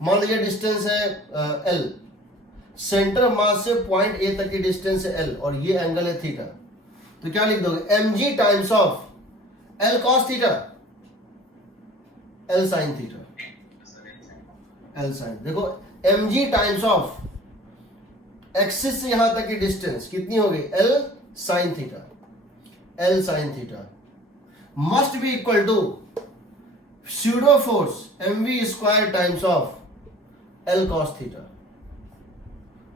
मान लीजिए डिस्टेंस है l, सेंटर मास से पॉइंट ए तक की डिस्टेंस है l और ये एंगल है थीटा। तो क्या लिख दोगे, mg times of l cos theta, l sin theta, l sin। देखो mg टाइम्स ऑफ एक्सिस से यहां तक की डिस्टेंस कितनी हो गई, l sin theta, l sin theta must be equal to pseudo force mv square times of l cos theta.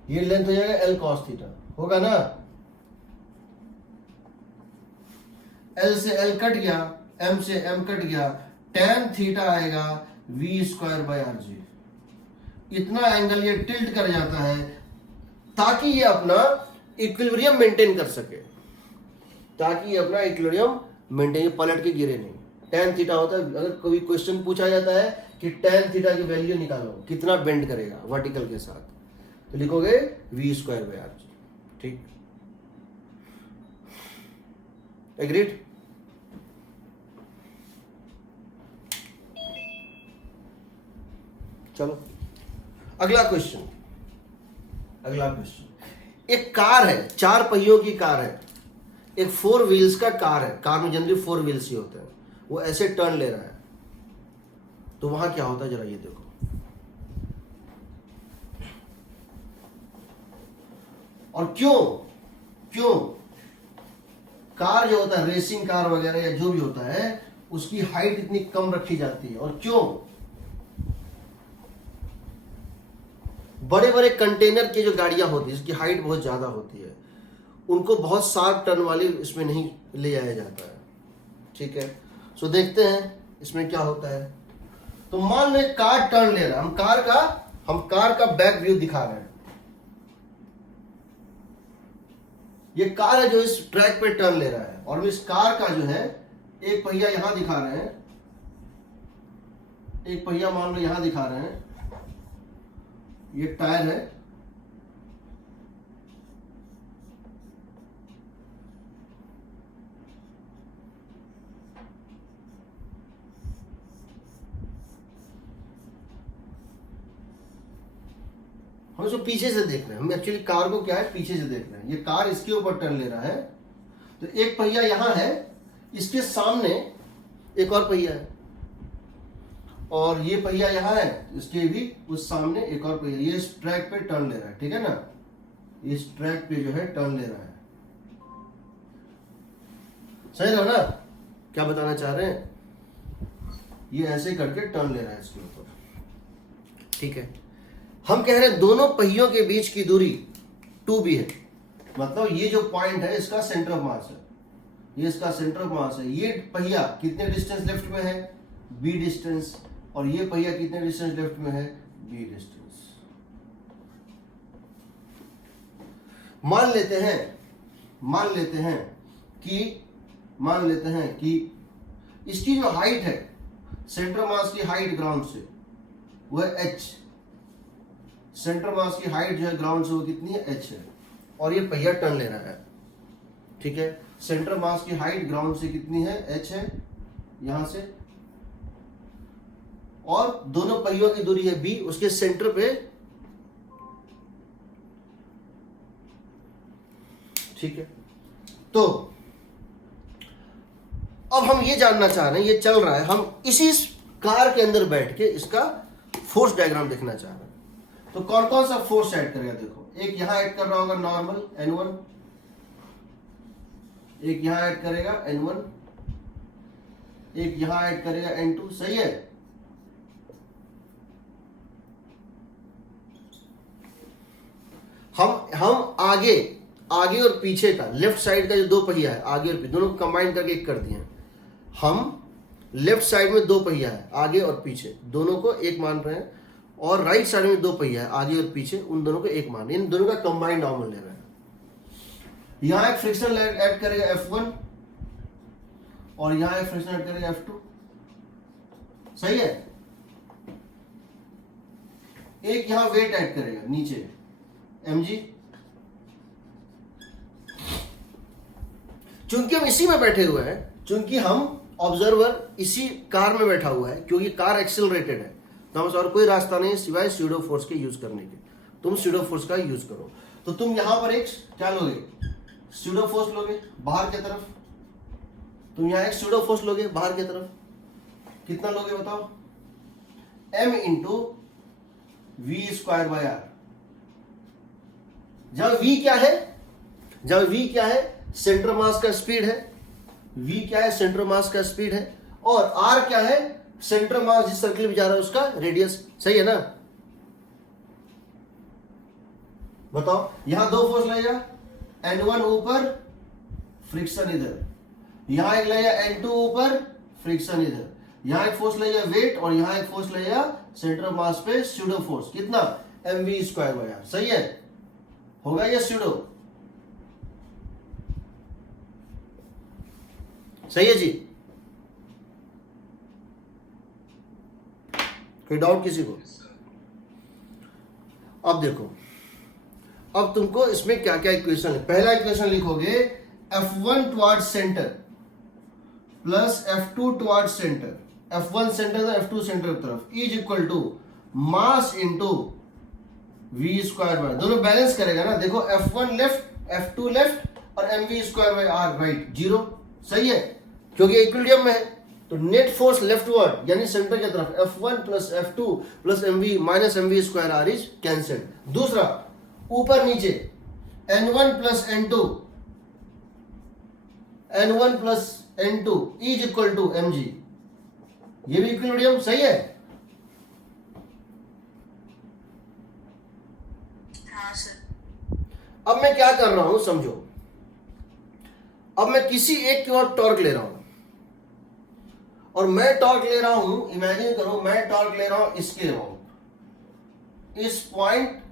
ये length हो जाएगा l cos थीटा, होगा ना। l से l कट गया, m से m कट गया, tan थीटा आएगा v square by R G. इतना एंगल ये टिल्ट कर जाता है ताकि ये अपना इक्विलिब्रियम मेंटेन कर सके, ताकि ये अपना इक्विलिब्रियम मेंटेन, पलट के गिरे नहीं। tan थीटा होता है, अगर कोई क्वेश्चन पूछा जाता है कि tan थीटा की वैल्यू निकालो, कितना बेंड करेगा वर्टिकल के साथ, तो लिखोगे v square by R G. ठीक, एग्रीड। चलो अगला क्वेश्चन। एक कार है, 4 पहियों की कार है, एक 4 व्हील्स का कार है, कार में जनरली 4 व्हील्स ही होते हैं, वो ऐसे टर्न ले रहा है, तो वहां क्या होता है जरा ये देखो। और क्यों कार जो होता है, रेसिंग कार वगैरह या जो भी होता है, उसकी हाइट इतनी कम रखी जाती है, और क्यों बड़े बड़े कंटेनर की जो गाड़ियां होती है जिसकी हाइट बहुत ज्यादा होती है, उनको बहुत शार्प टर्न वाली इसमें नहीं ले जाया जाता है। ठीक है, सो देखते हैं इसमें क्या होता है। तो मान लो कार टर्न ले रहा है, हम कार का बैक व्यू दिखा रहे हैं। ये कार है जो इस ट्रैक पे टर्न ले रहा है, और इस कार का जो है एक पहिया यहां दिखा रहे हैं, एक पहिया मान लो यहां दिखा रहे हैं, ये टायर है, हम इसको पीछे से देख रहे हैं। हम एक्चुअली कार को क्या है पीछे से देख रहे हैं। ये कार इसके ऊपर टर्न ले रहा है, तो एक पहिया यहां है, इसके सामने एक और पहिया है, और ये पहिया यहां है, इसके भी उस सामने एक और पहिया, ये इस ट्रैक पे टर्न ले रहा है। ठीक है ना, इस ट्रैक पे जो है टर्न ले रहा है। सही रहा ना, क्या बताना चाह रहे हैं, ये ऐसे करके टर्न ले रहा है इसके ऊपर। ठीक है, हम कह रहे हैं दोनों पहियों के बीच की दूरी 2b है, मतलब ये जो पॉइंट है इसका सेंटर ऑफ मास है, ये इसका सेंटर ऑफ मास है। ये पहिया कितने डिस्टेंस लेफ्ट में है, b डिस्टेंस, और ये पहिया कितने डिस्टेंस लेफ्ट में है, b डिस्टेंस। मान लेते हैं कि इसकी जो हाइट है, सेंटर मास की हाइट ग्राउंड से वो है h। सेंटर मास की हाइट जो है ग्राउंड से वो कितनी है, h है, और ये पहिया टर्न ले रहा है। ठीक है, सेंटर मास की हाइट ग्राउंड से कितनी है, h है यहां से, और दोनों पहियों की दूरी है b, उसके सेंटर पे। ठीक है, तो अब हम ये जानना चाह रहे हैं, ये चल रहा है, हम इसी कार के अंदर बैठ के इसका फोर्स डायग्राम देखना चाह रहे हैं। तो कौन कौन सा फोर्स ऐड करेगा, देखो, एक यहां ऐड कर रहा होगा नॉर्मल N1, एक यहां ऐड करेगा N1, एक यहां ऐड करेगा N2, सही है। हम आगे और पीछे का, लेफ्ट साइड का जो दो पहिया है, आगे और पीछे दोनों को कंबाइन करके एक कर दिए हैं। हम लेफ्ट साइड में दो पहिया है, आगे और पीछे दोनों को एक मान रहे हैं, और राइट साइड में दो पहिया है, आगे और पीछे, उन दोनों को एक मान रहे हैं। इन दोनों का कंबाइंड नॉर्मल ले रहे हैं। यहां एक फ्रिक्शन ऐड करेगा F1, और यहां एक फ्रिक्शन ऐड करेगा F2, सही है। एक यहां वेट ऐड करेगा नीचे mg। चूंकि हम इसी में बैठे हुए हैं, चूंकि हम ऑब्जर्वर इसी कार में बैठा हुआ है, क्योंकि कार एक्सेलरेटेड है, तो हमें और कोई रास्ता नहीं सिवाय स्यूडो फोर्स के यूज करने के। तुम स्यूडो फोर्स का यूज करो। तो तुम यहां पर एक क्या लोगे, स्यूडो फोर्स लोगे बाहर की तरफ। तुम यहां एक स्यूडो फोर्स लोगे बाहर की तरफ, कितना लोगे बताओ, m into v square by r. जहां v क्या है, सेंटर मास का स्पीड है, v क्या है, सेंटर मास का स्पीड है, और r क्या है, सेंटर मास जिस सर्किल में जा रहा है उसका रेडियस, सही है ना। बताओ, यहां दो फोर्स लगेगा, N1 ऊपर, फ्रिक्शन इधर, यहां एक लगेगा N2 ऊपर, फ्रिक्शन इधर, यहां एक फोर्स लगेगा वेट, और यहां एक फोर्स लगेगा सेंटर ऑफ मास पे स्यूडो फोर्स, कितना, mv स्क्वायर बाय आर, सही है। होगा ये स्यूडो, सही है जी। कोई डाउट किसी को? अब देखो, अब तुमको इसमें क्या क्या इक्वेशन है। पहला इक्वेशन लिखोगे F1 towards centre plus F2 towards centre, F1 centre था, F2 सेंटर की तरफ, is equal to mass into v square by, दोनों बैलेंस करेगा ना। देखो, F1 लेफ्ट, F2 लेफ्ट, और mv square by r right, zero, सही है, क्योंकि इक्विलिब्रियम में है। तो नेट फोर्स लेफ्टवर्ड यानी सेंटर की तरफ F1 plus F2 plus mv minus mv square r is cancelled. दूसरा, ऊपर नीचे N1 plus N2, N1 plus N2 is equal to mg, ये भी इक्विलिब्रियम, सही है। हाँ सर। अब मैं क्या कर रहा हूं समझो, अब मैं किसी एक की ओर टॉर्क ले रहा हूं, और मैं टॉर्क ले रहा हूं, इमेजिन करो मैं टॉर्क ले रहा हूं इसके अबाउट, इस पॉइंट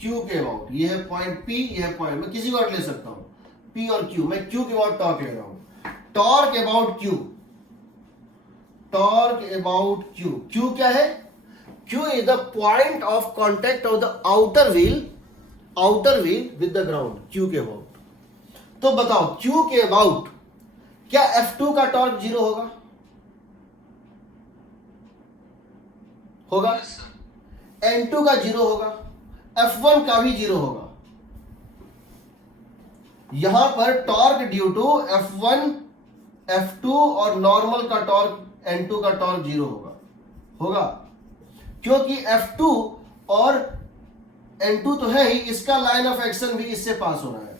Q के अबाउट, ये है पॉइंट P, ये है पॉइंट, मैं किसी को ले सकता हूं P और Q, मैं Q के अबाउट टॉर्क ले रहा हूं। Torque about Q, torque about Q, Q क्या है, Q is the point of contact of the outer wheel with the ground, Q के अबाउट। तो बताओ, Q के अबाउट क्या F2 का टॉर्क जीरो होगा? N2 का जीरो होगा, F1 का भी जीरो होगा। यहां पर torque due to F1, F2 और नॉर्मल का टॉर्क, N2 का टॉर्क जीरो होगा, क्योंकि F2 और N2 तो है ही, इसका लाइन ऑफ एक्शन भी इससे पास हो रहा है।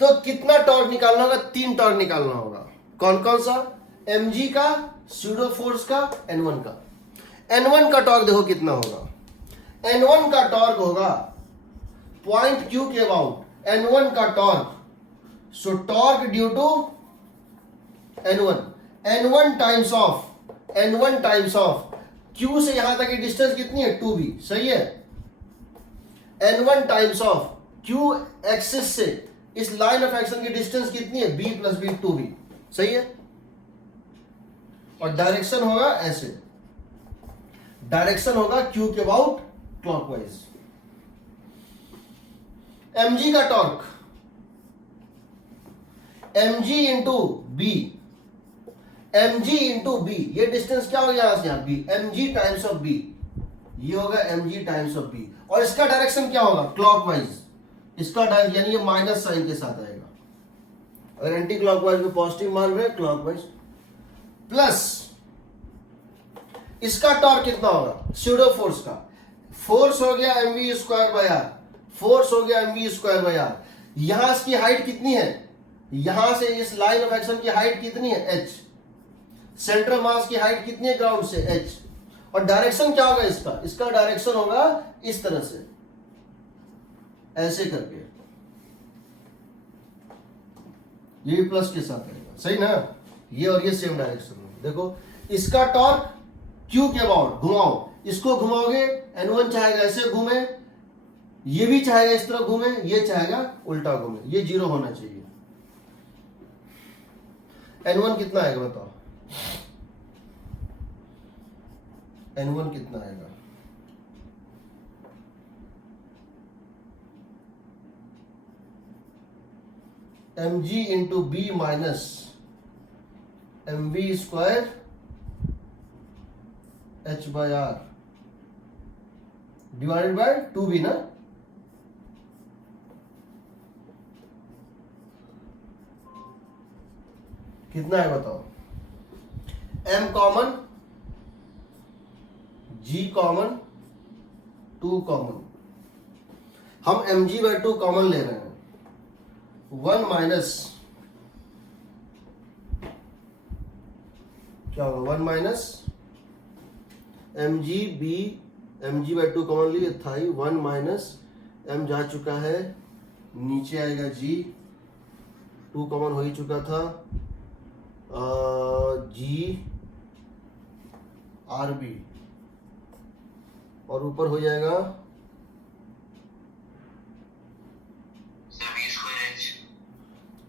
तो कितना टॉर्क निकालना होगा? 3 टॉर्क निकालना होगा। कौन कौन सा? mg का, स्यूडो फोर्स का, N1 का। N1 का टॉर्क देखो कितना होगा, N1 का टॉर्क होगा पॉइंट Q के अबाउट, N1 का torque so torque due to n1 times of q से यहां तक की डिस्टेंस कितनी है 2b, सही है। n1 times of q axis से इस लाइन ऑफ एक्शन की डिस्टेंस कितनी है b प्लस b 2b, सही है। और डायरेक्शन होगा ऐसे, डायरेक्शन होगा q के अबाउट क्लॉकवाइज। mg का torque mg into b, mg into b, ये डिस्टेंस क्या हो गया यहां से यहां b, mg times of b, ये होगा mg टाइम्स ऑफ b। और इसका डायरेक्शन क्या होगा क्लॉकवाइज, इसका डायरेक्शन यानी ये माइनस साइन के साथ आएगा। अगर एंटी क्लॉकवाइज में पॉजिटिव मान रहे हैं, क्लॉकवाइज प्लस इसका टॉर्क कितना होगा स्यूडो फोर्स का, फोर्स हो गया mv square by r, force हो गया mv स्क्वायर बाय r। यहां इसकी हाइट कितनी है, यहां से इस लाइन ऑफ एक्शन की हाइट कितनी है h, सेंटर ऑफ मास की हाइट कितनी है ग्राउंड से h, और डायरेक्शन क्या होगा इसका, इसका डायरेक्शन होगा इस तरह से ऐसे करके, ये भी प्लस के साथ रहेगा, सही ना। ये और ये सेम डायरेक्शन में। देखो इसका टॉर्क q के अबाउट, घुमाओ इसको, घुमाओगे n1 चाहेगा ऐसे घूमे, ये भी चाहेगा इस तरह घूमे, ये चाहेगा उल्टा घूमे, ये 0 होना चाहिए। n1 कितना आएगा बताओ, n1 कितना आएगा, mg into b minus mv square h by r divided by 2b ना। कितना है बताओ, m common, g common, 2 common, हम mg बाय 2 कॉमन ले रहे हैं, 1 माइनस क्या होगा 1 minus mg b, mg by 2 common लिए था ही, 1 माइनस m जा चुका है, नीचे आएगा g, 2 कॉमन हो ही चुका था, g आर बी, और ऊपर हो जाएगा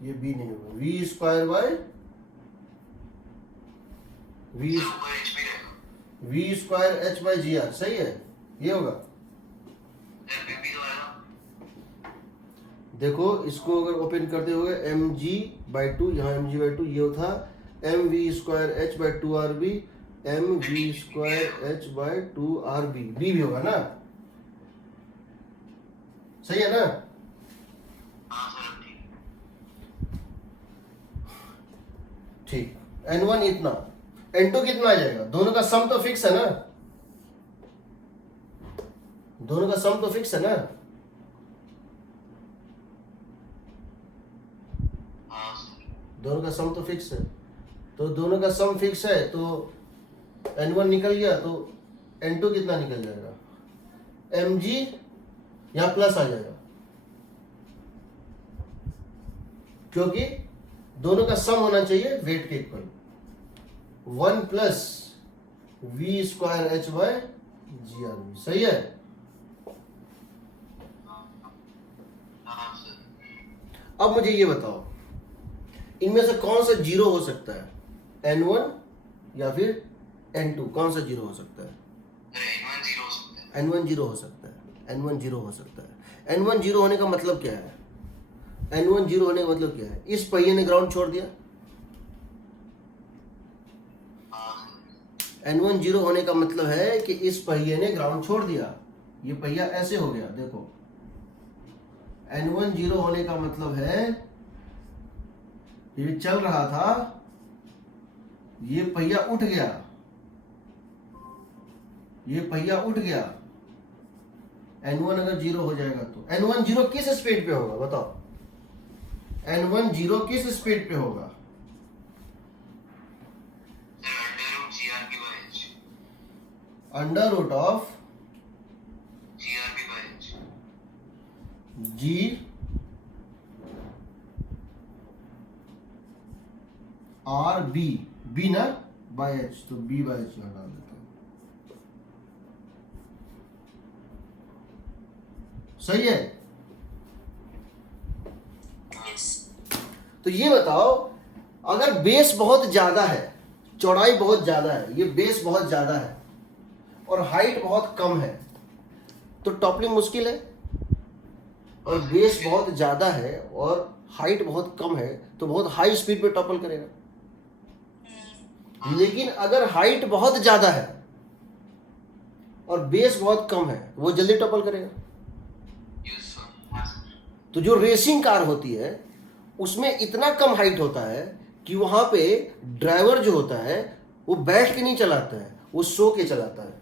ये b नहीं होगा, v square by v square h by g r, सही है, ये होगा। देखो इसको अगर ओपन करते हुए mg बाय 2, यहाँ mg बाय 2 ये होता mv square h by 2 r b, mv square h by 2 r b, b भी होगा ना, सही है ना। ठीक, n1 इतना, n2 कितना आ जाएगा, दोनों का सम तो फिक्स है ना, दोनों का सम तो फिक्स है ना। दोनों का सम तो फिक्स है, तो दोनों का सम फिक्स है, तो n1 निकल गया, तो n2 कितना निकल जाएगा, mg यहां प्लस आ जाएगा, क्योंकि दोनों का सम होना चाहिए वेट के equal, 1 plus v square h by g r b, सही है। अब मुझे ये बताओ इनमें से कौन सा 0 हो सकता है, n1 या फिर n2, कौन सा 0 हो सकता है। n1 0 हो सकता है, n1 0 हो सकता है। n1 0 होने का मतलब क्या है, n1 0 होने का मतलब क्या है, इस पहिए ने ग्राउंड छोड़ दिया, n1 0 होने का मतलब है कि इस पहिए ने ग्राउंड छोड़ दिया, ये पहिया ऐसे हो गया, देखो n1 0 होने का मतलब है ये चल रहा था, ये पहिया उठ गया, ये पहिया उठ गया, n1 अगर 0 हो जाएगा तो n1 0 किस स्पीड पे होगा बताओ, n1 0 किस स्पीड पे होगा, under root of g r b ना बाय एच, तो बी बाय एच यहाँ डाल देता हूं। सही है। तो ये बताओ, अगर बेस बहुत ज्यादा है, चौड़ाई बहुत ज्यादा है, ये बेस बहुत ज्यादा है और हाइट बहुत कम है, तो टॉपलिंग मुश्किल है। और बेस बहुत ज्यादा है और हाइट बहुत कम है तो बहुत हाई स्पीड पे टॉपल करेगा। लेकिन अगर हाइट बहुत ज्यादा है और बेस बहुत कम है, वो जल्दी टॉपल करेगा। तो जो रेसिंग कार होती है उसमें इतना कम हाइट होता है कि वहां पे ड्राइवर जो होता है वो बैठ के नहीं चलाता है, वो सो के चलाता है।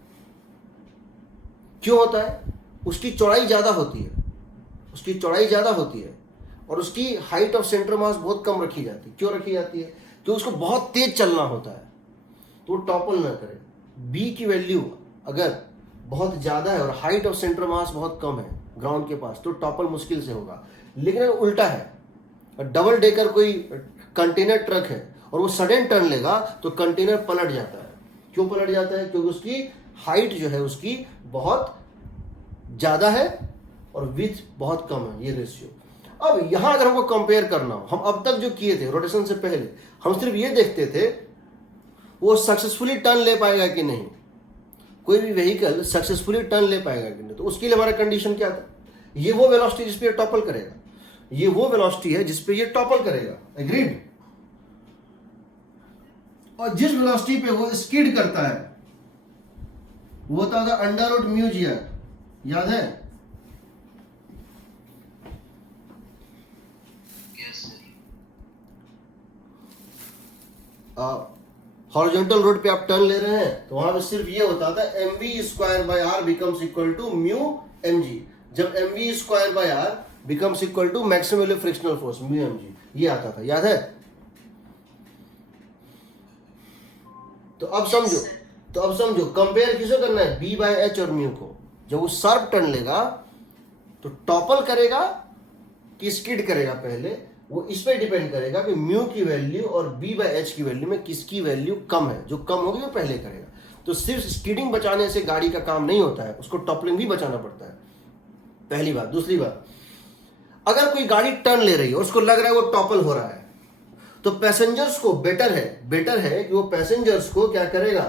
क्यों होता है? उसकी चौड़ाई ज्यादा होती है, उसकी चौड़ाई ज्यादा होती है और उसकी हाइट ऑफ सेंटर मास बहुत कम रखी जाती है। क्यों रखी जाती है? क्योंकि उसको बहुत तेज चलना होता है तो वो टॉपल ना करे। बी की वैल्यू अगर बहुत ज्यादा है और हाइट ऑफ सेंटर मास बहुत कम है ग्राउंड के पास, तो टॉपल मुश्किल से होगा। लेकिन अगर उल्टा है, डबल डेकर कोई कंटेनर ट्रक है और वो सडन टर्न लेगा तो कंटेनर पलट जाता है। क्यों पलट जाता है? क्योंकि उसकी हाइट जो है उसकी बहुत ज्यादा है और विड्थ बहुत कम है, ये रेशियो। अब यहां अगर हमको कंपेयर करना हो, हम अब तक जो किए थे रोटेशन से पहले, हम सिर्फ ये देखते थे वो सक्सेसफुली टर्न ले पाएगा कि नहीं, कोई भी व्हीकल सक्सेसफुली टर्न ले पाएगा कि नहीं। तो उसके लिए हमारा कंडीशन क्या था? ये वो वेलोसिटी जिस पे ये टॉपल करेगा, ये वो वेलोसिटी है जिस पे ये टॉपल करेगा। एग्रीड? और जिस वेलोसिटी पे वो स्किड करता है वो होता था under root mu g r, याद है? हॉरिजॉन्टल रोड पे आप टर्न ले रहे हैं तो वहां पे सिर्फ ये होता था mv square by r becomes equal to mu mg। जब mv square by r becomes equal to maximum frictional force mu mg, ये आता था, याद है? तो अब समझो कंपेयर किसे करना है? b बाय एच और म्यू को। जब वो शार्प टर्न लेगा तो टॉपल करेगा कि स्किड करेगा, पहले वो इस पे डिपेंड करेगा कि म्यू की वैल्यू और बी बाय एच की वैल्यू में किसकी वैल्यू कम है। जो कम होगी वो पहले करेगा। तो सिर्फ स्किडिंग बचाने से गाड़ी का काम नहीं होता है, उसको टॉपलिंग भी बचाना पड़ता है, पहली बात। दूसरी बात, अगर कोई गाड़ी टर्न ले रही है और उसको लग रहा है वो टॉपल हो रहा है, तो पैसेंजर्स को बेटर है कि वो पैसेंजर्स को क्या करेगा?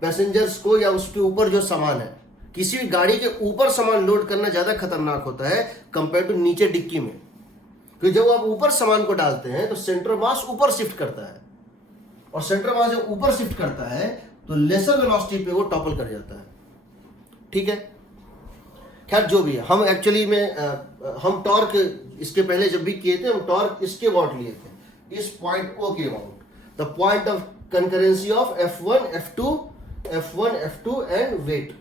पैसेंजर्स को या उसके ऊपर जो सामान है, किसी भी गाड़ी के ऊपर सामान लोड करना ज्यादा खतरनाक होता है कंपेयर टू नीचे डिक्की में। क्योंकि जब आप ऊपर सामान को डालते हैं तो सेंटर मास ऊपर शिफ्ट करता है, और सेंटर मास जब ऊपर शिफ्ट करता है तो लेसर वेलोसिटी पे वो टॉपल कर जाता है। ठीक है? खैर जो भी है, हम एक्चुअली में हम टॉर्क इसके पहले जब भी किए थे, हम टॉर्क इसके वाट लिए थे, इस पॉइंट ओ के what, the point of concurrency of F1 F2 and weight.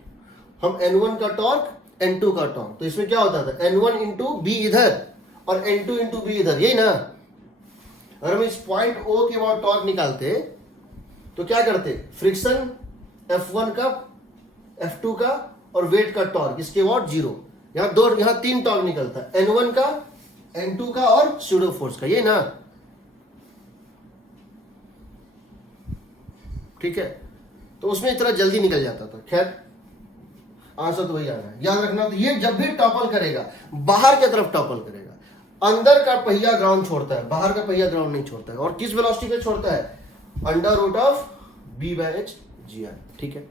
हम N1 का टॉर्क, N2 का टॉर्क, तो इसमें क्या होता था? N1 इंटू बी इधर और N2 इंटू बी इधर, यही ना? अगर हम इस पॉइंट O के बाद टॉर्क निकालते तो क्या करते? फ्रिक्शन F1 का, F2 का और वेट का टॉर्क, इसके वाट 0। यहां 3 टॉर्क निकलता है, N1 का, N2 का और स्यूडो फोर्स का, ये ना? ठीक है? तो उसमें इतना जल्दी निकल जाता था। खैर आंसर तो वही आ रहा है, याद रखना। तो ये जब भी टॉपल करेगा बाहर की तरफ टॉपल करेगा, अंदर का पहिया ग्राउंड छोड़ता है, बाहर का पहिया ग्राउंड नहीं छोड़ता है। और किस वेलोसिटी पे छोड़ता है? Under root of b by h g r. ठीक है?